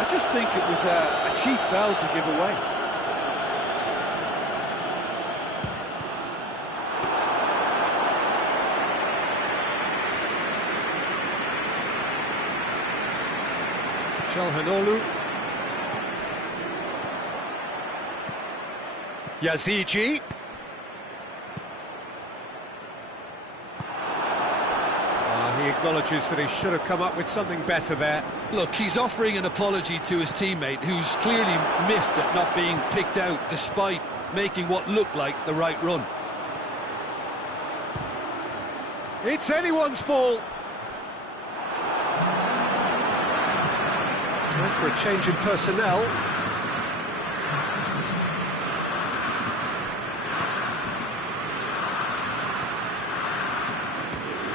I just think it was a cheap foul to give away. Çalhanoğlu. Yazici. He acknowledges that he should have come up with something better there. Look, he's offering an apology to his teammate, who's clearly miffed at not being picked out despite making what looked like the right run. It's anyone's ball. Time for a change in personnel.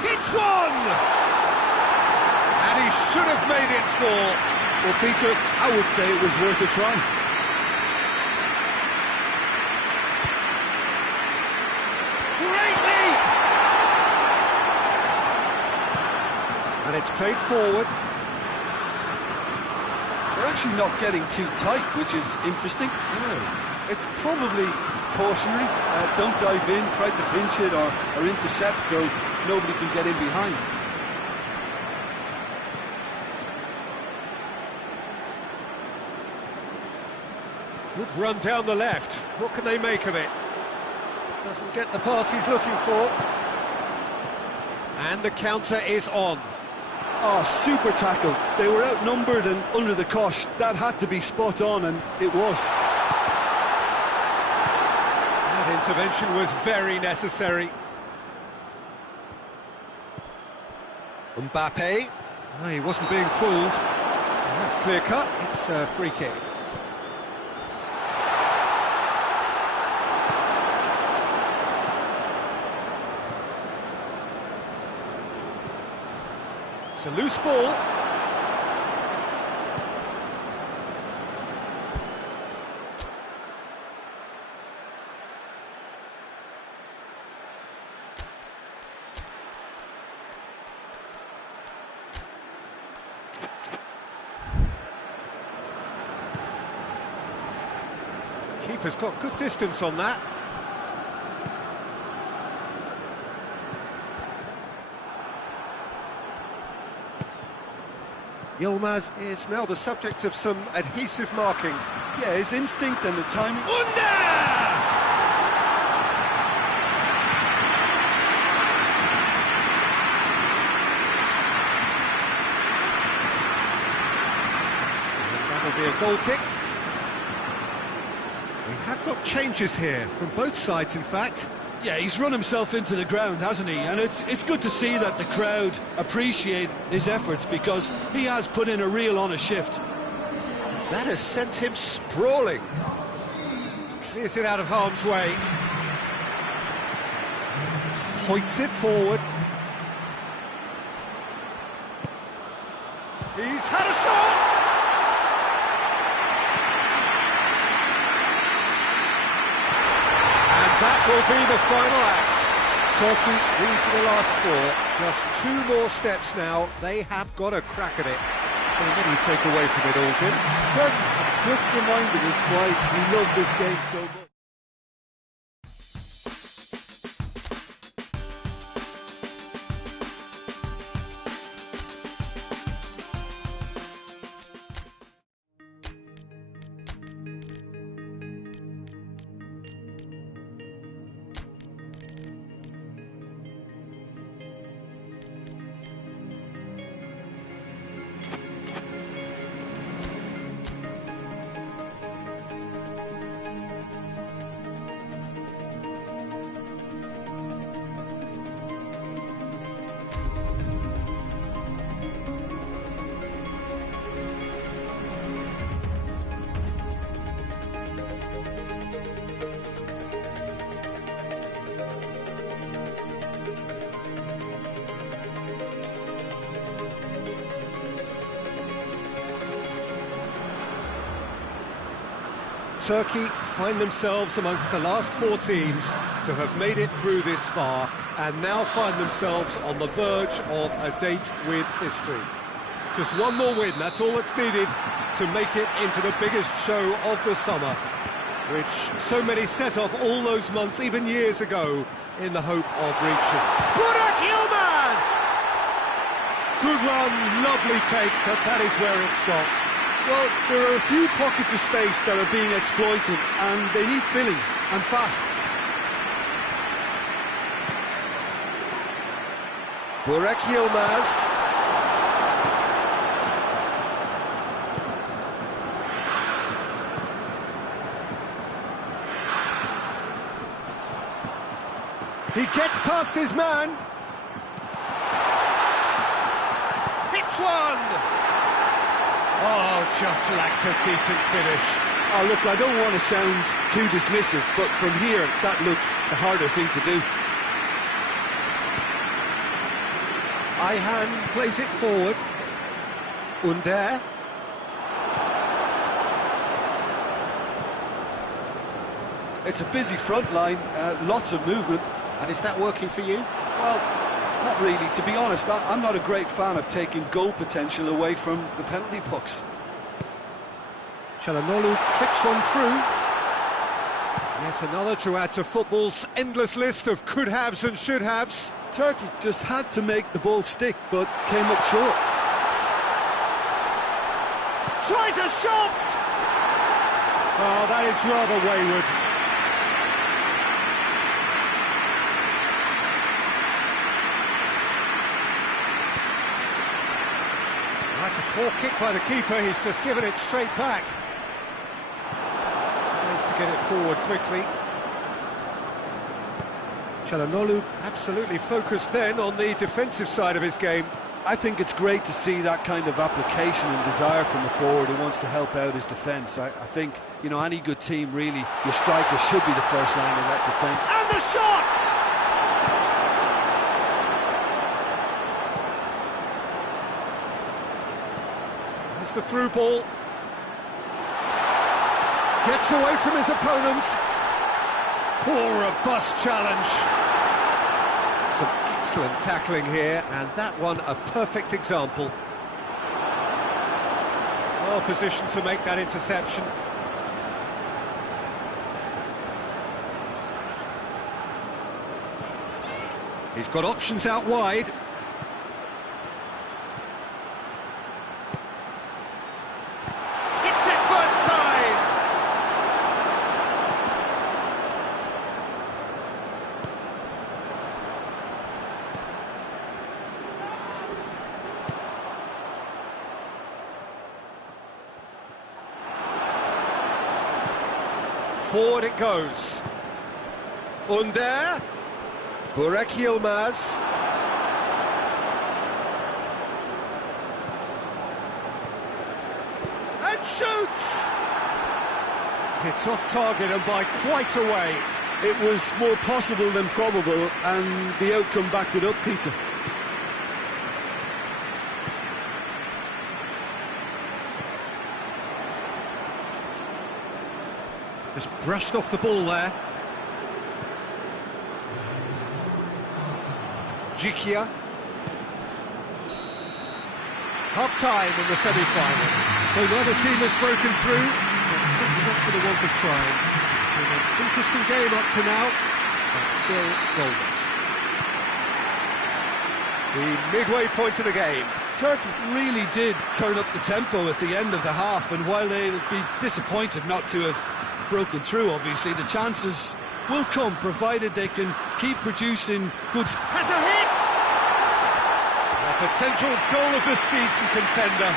Hits one! And he should have made it four. Well, Peter, I would say it was worth a try. Great leap! And it's played forward. They're actually not getting too tight, which is interesting. It's probably cautionary. Don't dive in, try to pinch it or intercept so nobody can get in behind. Good run down the left. What can they make of it? Doesn't get the pass he's looking for. And the counter is on. Oh, super tackle. They were outnumbered and under the cosh. That had to be spot on, and it was. That intervention was very necessary. Mbappe. Oh, he wasn't being fooled. That's clear cut. It's a free kick. It's a loose ball. Keeper's got good distance on that. Yilmaz is now the subject of some adhesive marking. Yeah, his instinct and the timing. Under! That'll be a goal kick. We have got changes here from both sides, in fact. Yeah, he's run himself into the ground, hasn't he? And it's good to see that the crowd appreciate his efforts because he has put in a real honest shift. That has sent him sprawling. Clears it out of harm's way. Hoists it forward. He's had a shot! That will be the final act. Turkey through to the last four. Just 2 more steps now. They have got a crack at it. So what do you take away from it all, Jim? Turkey just reminded us why we love this game so much. Turkey find themselves amongst the last 4 teams to have made it through this far and now find themselves on the verge of a date with history. Just 1 more win, that's all that's needed to make it into the biggest show of the summer, which so many set off all those months, even years ago, in the hope of reaching. Burak Yilmaz! Good run, lovely take, but that is where it stopped. Well, there are a few pockets of space that are being exploited, and they need filling, and fast. Burak Yilmaz. He gets past his man. Hits one! Oh, just lacked a decent finish. Oh, look, I don't want to sound too dismissive, but from here, that looks the harder thing to do. Ayhan plays it forward. Under. It's a busy front line, lots of movement. And is that working for you? Well, not really. To be honest, I'm not a great fan of taking goal potential away from the penalty pucks. Çalhanoğlu clips one through. Yet another to add to football's endless list of could-haves and should-haves. Turkey just had to make the ball stick, but came up short. Tries a shot! Oh, that is rather wayward. That's a poor kick by the keeper, he's just given it straight back. Tries to get it forward quickly. Çalhanoğlu absolutely focused then on the defensive side of his game. I think it's great to see that kind of application and desire from a forward who wants to help out his defence. I think, you know, any good team, really, your striker should be the first line in that defence. And the shot! There's the through ball. Gets away from his opponent. Poor, robust challenge. Some excellent tackling here, and that one a perfect example. Well positioned to make that interception. He's got options out wide. Hits it first time! Forward it goes. Under. Burak Yilmaz. And shoots! It's off target and by quite a way. It was more possible than probable, and the outcome backed it up, Peter. Just brushed off the ball there. Jikia. Half-time in the semi-final. So neither team has broken through, but certainly not for the want of trying. It's been an interesting game up to now, but still goalless. The midway point of the game. Turkey really did turn up the tempo at the end of the half, and while they'll be disappointed not to have broken through, obviously, the chances will come, provided they can keep producing good... Has a hit! A potential goal of the season contender,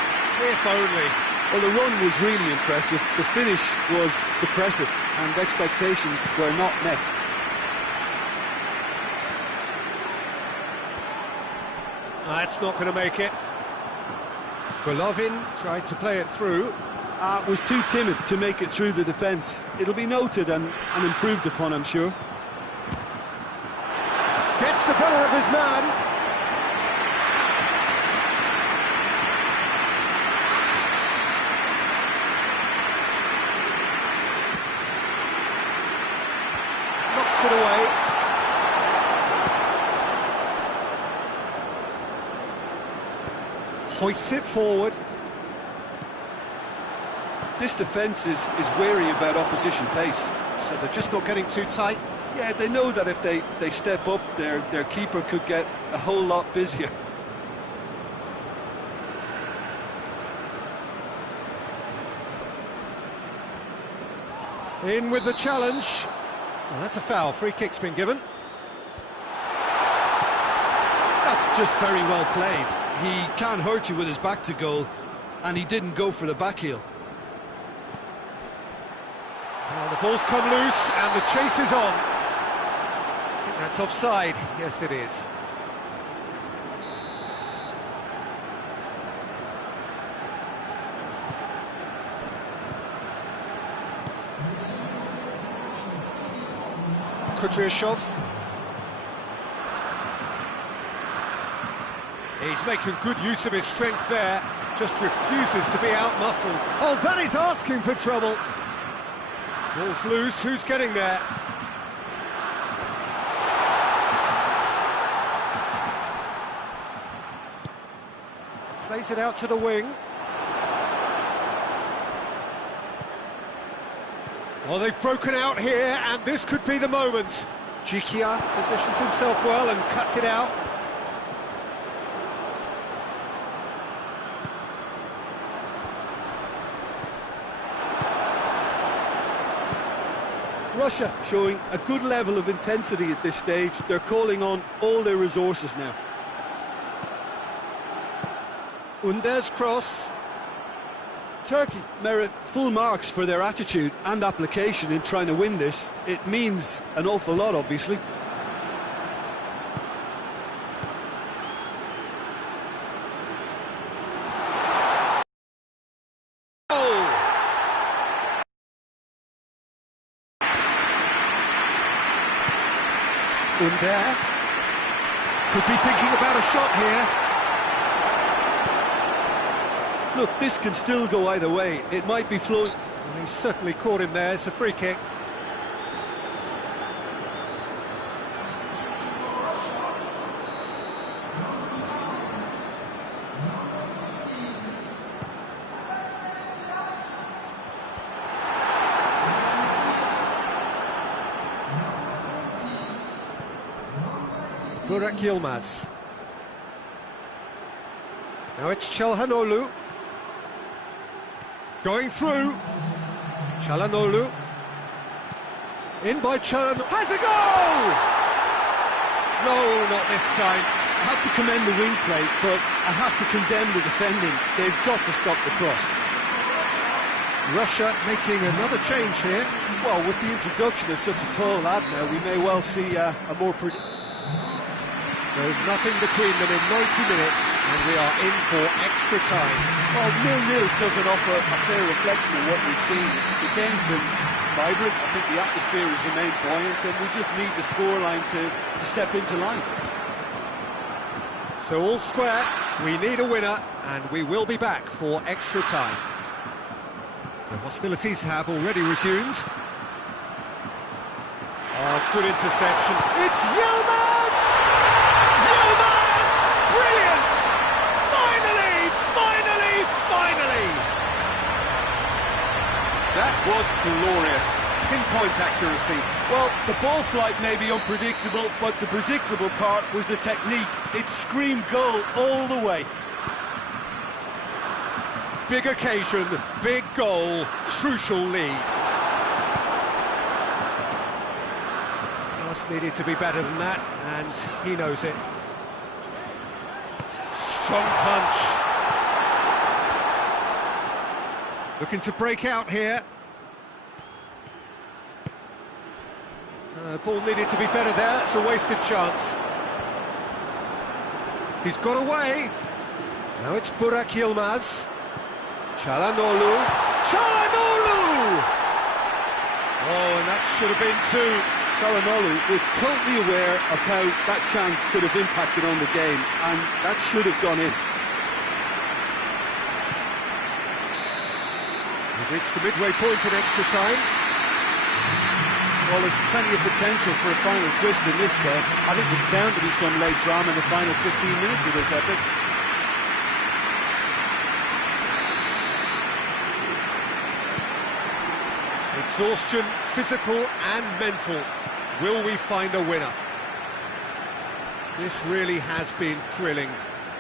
if only. Well, the run was really impressive, the finish was depressive, and expectations were not met. That's not going to make it. Golovin tried to play it through. Was too timid to make it through the defence. It'll be noted and improved upon, I'm sure. Gets the better of his man. Knocks it away. Hoists it forward. This defence is wary about opposition pace. So they're just not getting too tight? Yeah, they know that if they step up, their keeper could get a whole lot busier. In with the challenge. Well, that's a foul. Free kick's been given. That's just very well played. He can't hurt you with his back to goal, and he didn't go for the back heel. Well, the ball's come loose and the chase is on. I think that's offside. Yes, it is. Kudryashov. He's making good use of his strength there, just refuses to be out-muscled. Oh, that is asking for trouble. Ball's loose, who's getting there? Plays it out to the wing. Well, they've broken out here, and this could be the moment. Jikia positions himself well and cuts it out. Russia showing a good level of intensity at this stage. They're calling on all their resources now. Under's cross. Turkey merit full marks for their attitude and application in trying to win this. It means an awful lot, obviously. Under could be thinking about a shot here. Look, this can still go either way. It might be flowing. Well, he certainly caught him there. It's a free kick. Burak Yilmaz. Now it's Çalhanoğlu. Going through. Çalhanoğlu. In by Çalhanoğlu. Has a goal! No, not this time. I have to commend the wing play, but I have to condemn the defending. They've got to stop the cross. Russia making another change here. Well, with the introduction of such a tall lad now, we may well see a more So nothing between them in 90 minutes, and we are in for extra time. Well, 0-0 doesn't offer a fair reflection of what we've seen. The game's been vibrant. I think the atmosphere has remained buoyant, and we just need the scoreline to step into line. So all square, we need a winner, and we will be back for extra time. The hostilities have already resumed. Oh, good interception. It's Yilmaz! Yilmaz! Brilliant! Finally! Finally! Finally! That was glorious. Pinpoint accuracy. Well, the ball flight may be unpredictable, but the predictable part was the technique. It screamed goal all the way. Big occasion, big goal, crucial lead. Just needed to be better than that, and he knows it. Strong punch. Looking to break out here. Ball needed to be better there, it's a wasted chance. He's got away. Now it's Burak Yilmaz. Çalhanoğlu. Çalhanoğlu! Oh, and that should have been two. Çalhanoğlu was totally aware of how that chance could have impacted on the game, and that should have gone in. We've reached the midway point in extra time. Well, there's plenty of potential for a final twist in this game. I think there's bound to be some late drama in the final 15 minutes of this epic. Exhaustion, physical and mental. Will we find a winner? This really has been thrilling.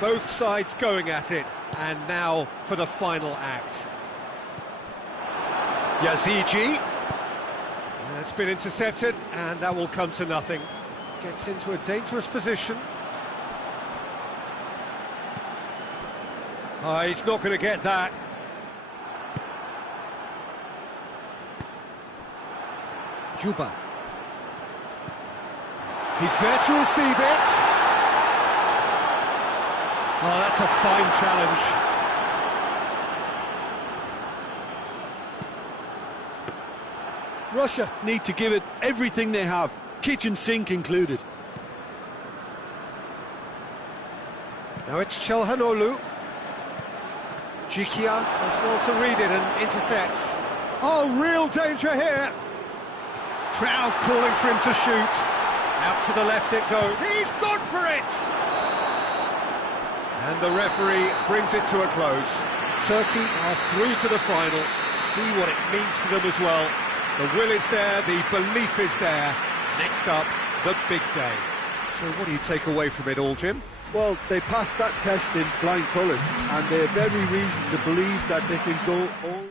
Both sides going at it, and now for the final act. Yazici. It's been intercepted, and that will come to nothing. Gets into a dangerous position. Oh, he's not going to get that. Juba. He's there to receive it. Oh, that's a fine challenge. Russia need to give it everything they have, kitchen sink included. Now it's Chelhanoglu. Jikia does well to read it and intercepts. Oh, real danger here. Crowd calling for him to shoot. Out to the left it goes. He's gone for it! And the referee brings it to a close. Turkey are through to the final. See what it means to them as well. The will is there, the belief is there. Next up, the big day. So what do you take away from it all, Jim? Well, they passed that test in flying colours, and they have every reason to believe that they can go all...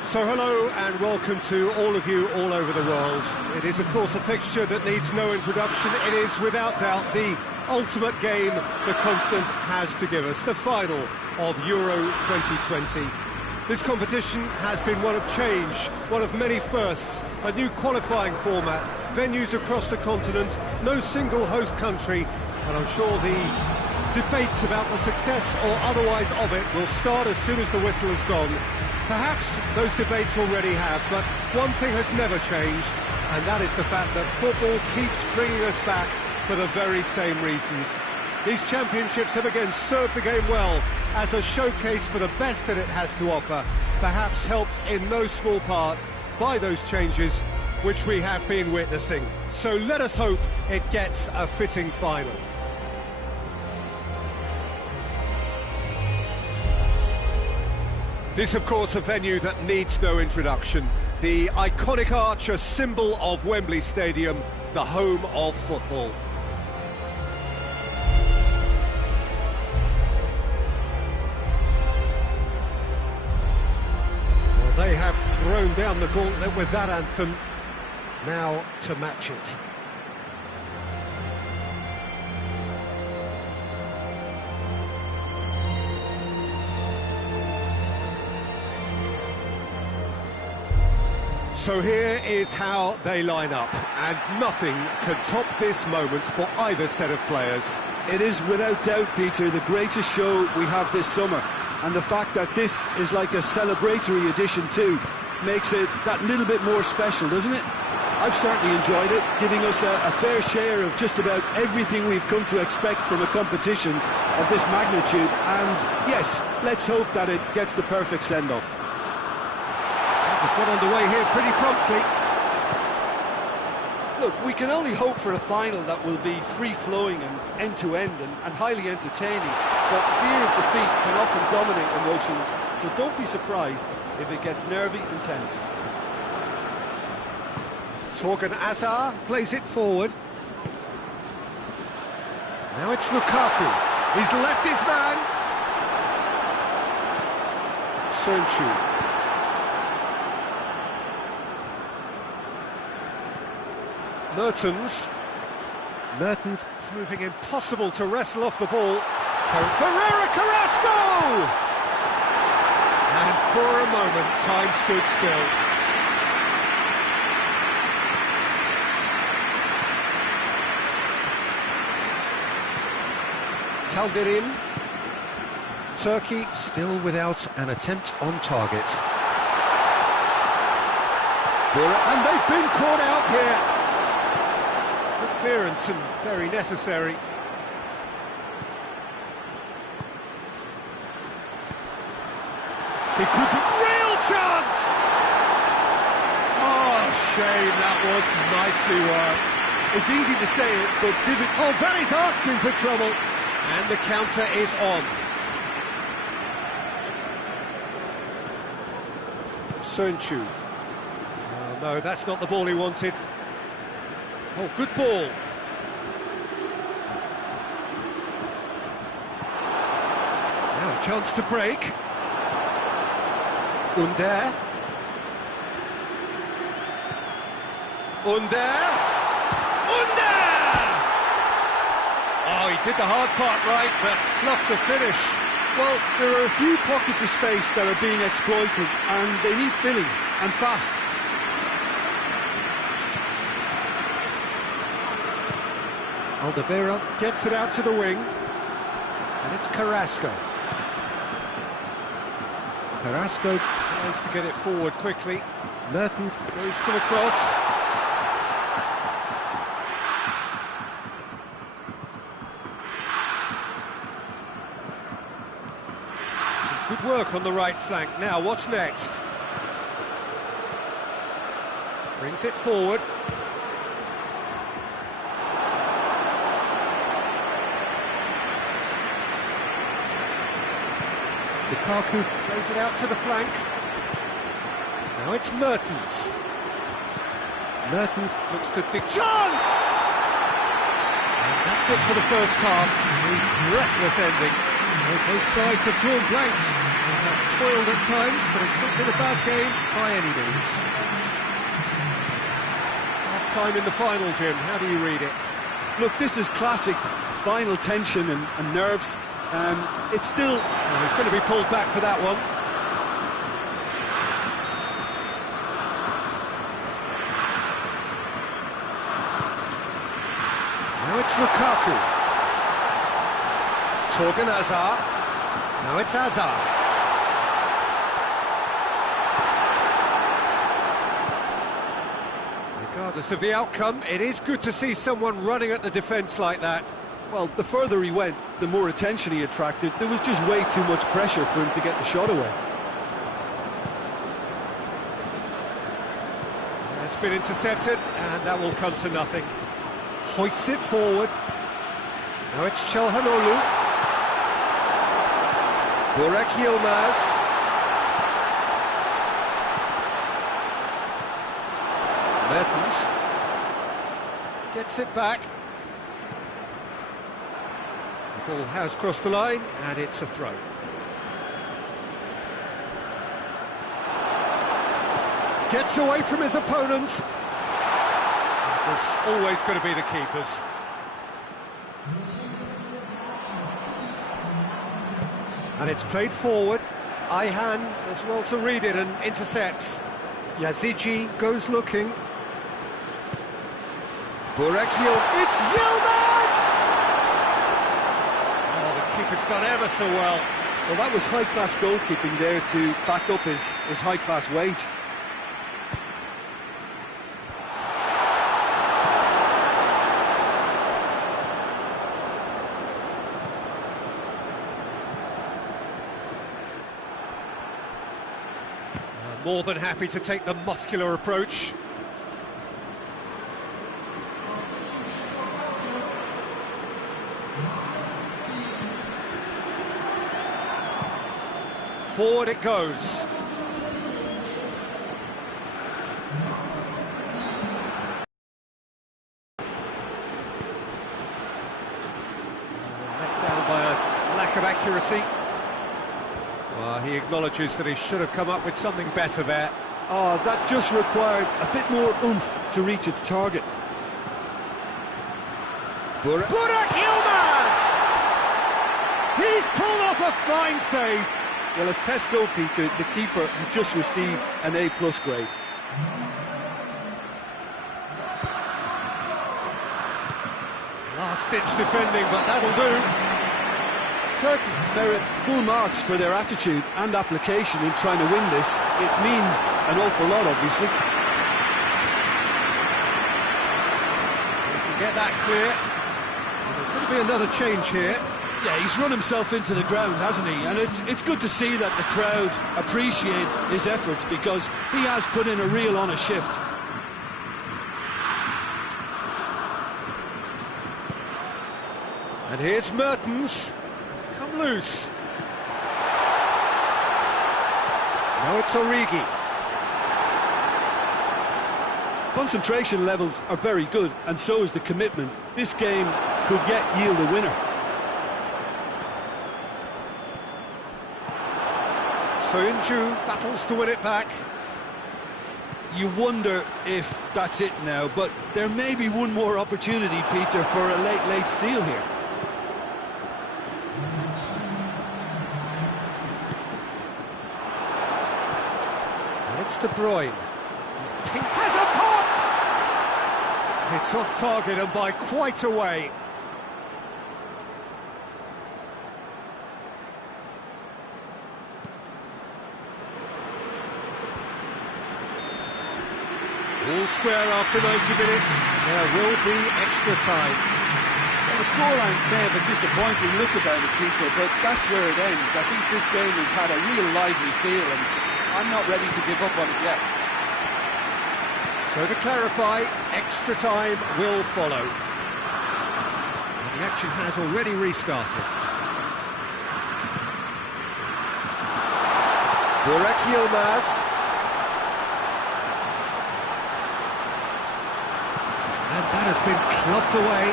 So hello and welcome to all of you all over the world. It is of course a fixture that needs no introduction. It is without doubt the ultimate game the continent has to give us, the final of Euro 2020. This competition has been one of change, one of many firsts, a new qualifying format, venues across the continent, no single host country, and I'm sure the debates about the success or otherwise of it will start as soon as the whistle is gone. Perhaps those debates already have, but one thing has never changed, and that is the fact that football keeps bringing us back for the very same reasons. These championships have again served the game well as a showcase for the best that it has to offer, perhaps helped in no small part by those changes which we have been witnessing. So let us hope it gets a fitting final. This, of course, a venue that needs no introduction. The iconic arch, a symbol of Wembley Stadium, the home of football. Well, they have thrown down the gauntlet with that anthem. Now to match it. So here is how they line up, and nothing can top this moment for either set of players. It is without doubt, Peter, the greatest show we have this summer, and the fact that this is like a celebratory edition too makes it that little bit more special, doesn't it? I've certainly enjoyed it, giving us a fair share of just about everything we've come to expect from a competition of this magnitude, and yes, let's hope that it gets the perfect send-off. We've got underway here pretty promptly. Look, we can only hope for a final that will be free-flowing and end-to-end and highly entertaining, but fear of defeat can often dominate emotions, so don't be surprised if it gets nervy and tense. Torgan Azar plays it forward. Now it's Lukaku. He's left his man. Sonchu. Mertens proving impossible to wrestle off the ball. Ferreira Carrasco! And for a moment, time stood still. Kaldirim. Turkey still without an attempt on target. And they've been caught out here. Good clearance and very necessary. He could be real chance! Oh, shame, that was nicely worked. It's easy to say it, but Oh, that is asking for trouble. And the counter is on. Sönchu. Oh, no, that's not the ball he wanted. Oh, good ball. Now a chance to break. Under. Oh, he did the hard part right, but fluffed the finish. well, there are a few pockets of space that are being exploited, and they need filling, and fast. Alderweireld gets it out to the wing, and it's Carrasco. Carrasco tries to get it forward quickly. Mertens goes for the cross. Some good work on the right flank. Now, what's next? Brings it forward. Lukaku plays it out to the flank. Now it's Mertens. Mertens looks to dig. Chance! And that's it for the first half. A breathless ending. Well, both sides have drawn blanks. They have toiled at times, but it's not been a bad game by any means. Half-time in the final, Jim. How do you read it? Look, this is classic final tension and nerves. It's still... Well, he's going to be pulled back for that one. Now it's Lukaku. Torgan Hazard. Now it's Hazard. Regardless of the outcome, it is good to see someone running at the defence like that. Well, the further he went, the more attention he attracted. There was just way too much pressure for him to get the shot away. It's been intercepted, and that will come to nothing. Hoists it forward. Now it's Çalhanoğlu. Burak Yilmaz. Mertens gets it back. The ball has crossed the line, and it's a throw. Gets away from his opponents. There's always going to be the keepers. And it's played forward. Ayhan does well to read it and intercepts. Yazici goes looking. Burak Yilmaz. It's Yilmaz! Oh, the keeper's done ever so well. Well, that was high-class goalkeeping there to back up his high-class wage. More than happy to take the muscular approach. Forward it goes. Let down by a lack of accuracy. Well, he acknowledges that he should have come up with something better there. Oh, that just required a bit more oomph to reach its target. Burak Yilmaz! He's pulled off a fine save. Well, as test goalkeeper, the keeper has just received an A+ grade. Last-ditch defending, but that'll do. Turkey merit full marks for their attitude and application in trying to win this. It means an awful lot, obviously. Get that clear. There's going to be another change here. Yeah, he's run himself into the ground, hasn't he? And it's good to see that the crowd appreciate his efforts, because he has put in a real honest shift. And here's Mertens. It's come loose. Now it's Origi. Concentration levels are very good, and so is the commitment. This game could yet yield a winner. Soyuncu battles to win it back. You wonder if that's it now, but there may be one more opportunity, Peter, for a late steal here. And it's De Bruyne. He has a pop! It's off target and by quite a way. All square after 90 minutes. There will be extra time. Well, the scoreline may have a disappointing look about it, Peter, but that's where it ends. I think this game has had a real lively feel, and I'm not ready to give up on it yet. So to clarify, extra time will follow. And the action has already restarted. Burak Yilmaz. And that has been clubbed away.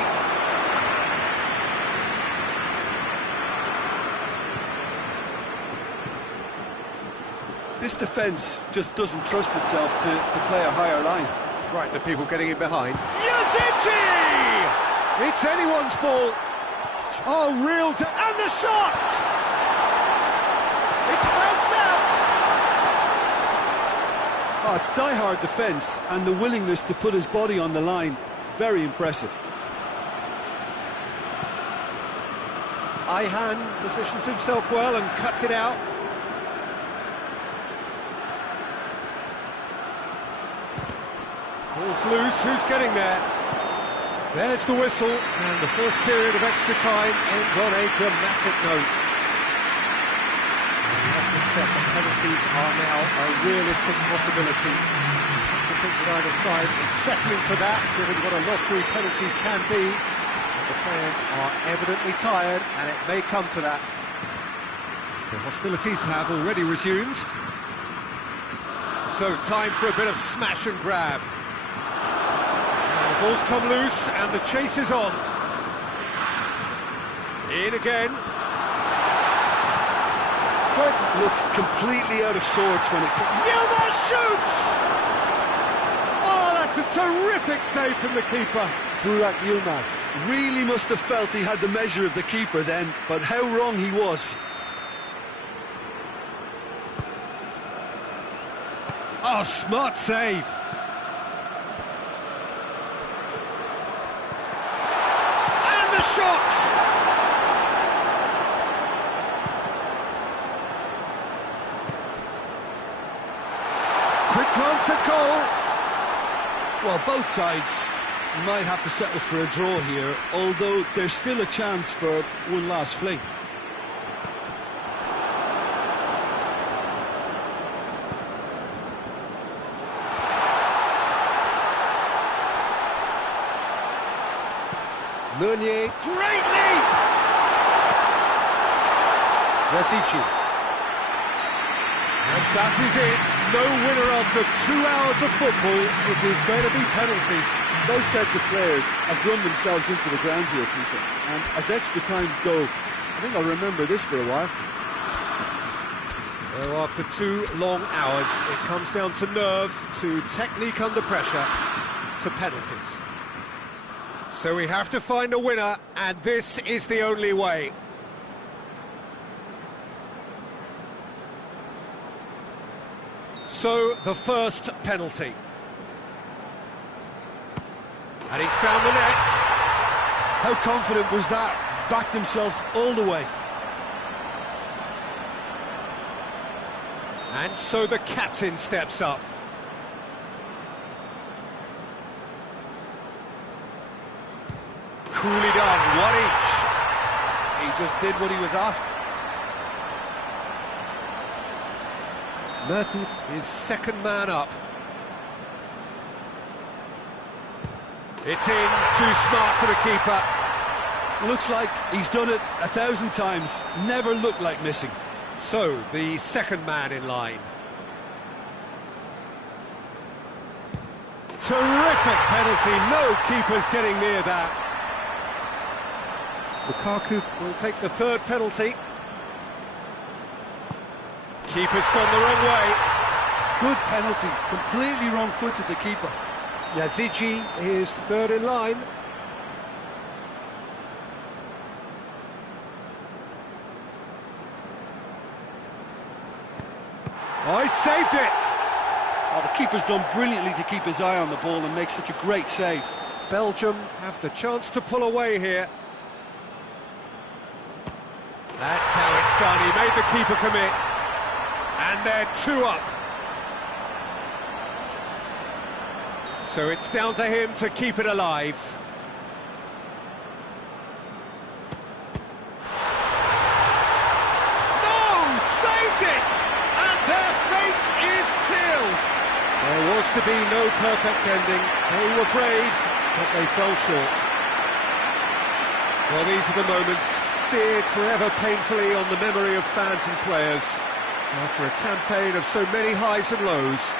This defence just doesn't trust itself to play a higher line. Frightened of people getting in behind. Yazici! It's anyone's ball. Oh, real... and the shot! It's bounced out! Oh, it's die-hard defence, and the willingness to put his body on the line. Very impressive. Ayhan positions himself well and cuts it out. Ball's loose, who's getting there? There's the whistle, and the first period of extra time ends on a dramatic note. And we have to accept that penalties are now a realistic possibility. I think that either side is settling for that, given what a lottery penalties can be. The players are evidently tired, and it may come to that. The hostilities have already resumed. So time for a bit of smash and grab. And the ball's come loose, and the chase is on. In again. Turkey look completely out of sorts when it... Yilmaz shoots! Oh, that's a terrific save from the keeper. Burak Yilmaz really must have felt he had the measure of the keeper then, but how wrong he was. Oh, smart save. And the shot! Quick glance at goal. Well, both sides might have to settle for a draw here, although there's still a chance for one last fling. Meunier, great leap! Yazici. And that is it. No winner after 2 hours of football. It is going to be penalties. Both sets of players have run themselves into the ground here, Peter. And as extra times go, I think I'll remember this for a while. So after 2 long hours, it comes down to nerve, to technique under pressure, to penalties. So we have to find a winner, and this is the only way. So, the first penalty. And he's found the net. How confident was that? Backed himself all the way. And so the captain steps up. Coolly done, 1 each. He just did what he was asked. Mertens is second man up. It's in, too smart for the keeper. Looks like he's done it 1,000 times. Never looked like missing. So, the second man in line. Terrific penalty, no keepers getting near that. Lukaku will take the third penalty. Keeper's gone the wrong way. Good penalty, completely wrong-footed, the keeper. Yazici is third in line. Oh, he saved it! Oh, the keeper's done brilliantly to keep his eye on the ball and make such a great save. Belgium have the chance to pull away here. That's how it's done. He made the keeper commit. And they're 2 up. So it's down to him to keep it alive. No! Saved it! And their fate is sealed. There was to be no perfect ending. They were brave, but they fell short. Well, these are the moments seared forever painfully on the memory of fans and players. After a campaign of so many highs and lows,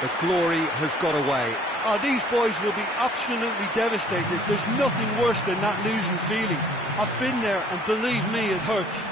the glory has got away. Oh, these boys will be absolutely devastated. There's nothing worse than that losing feeling. I've been there, and believe me, it hurts.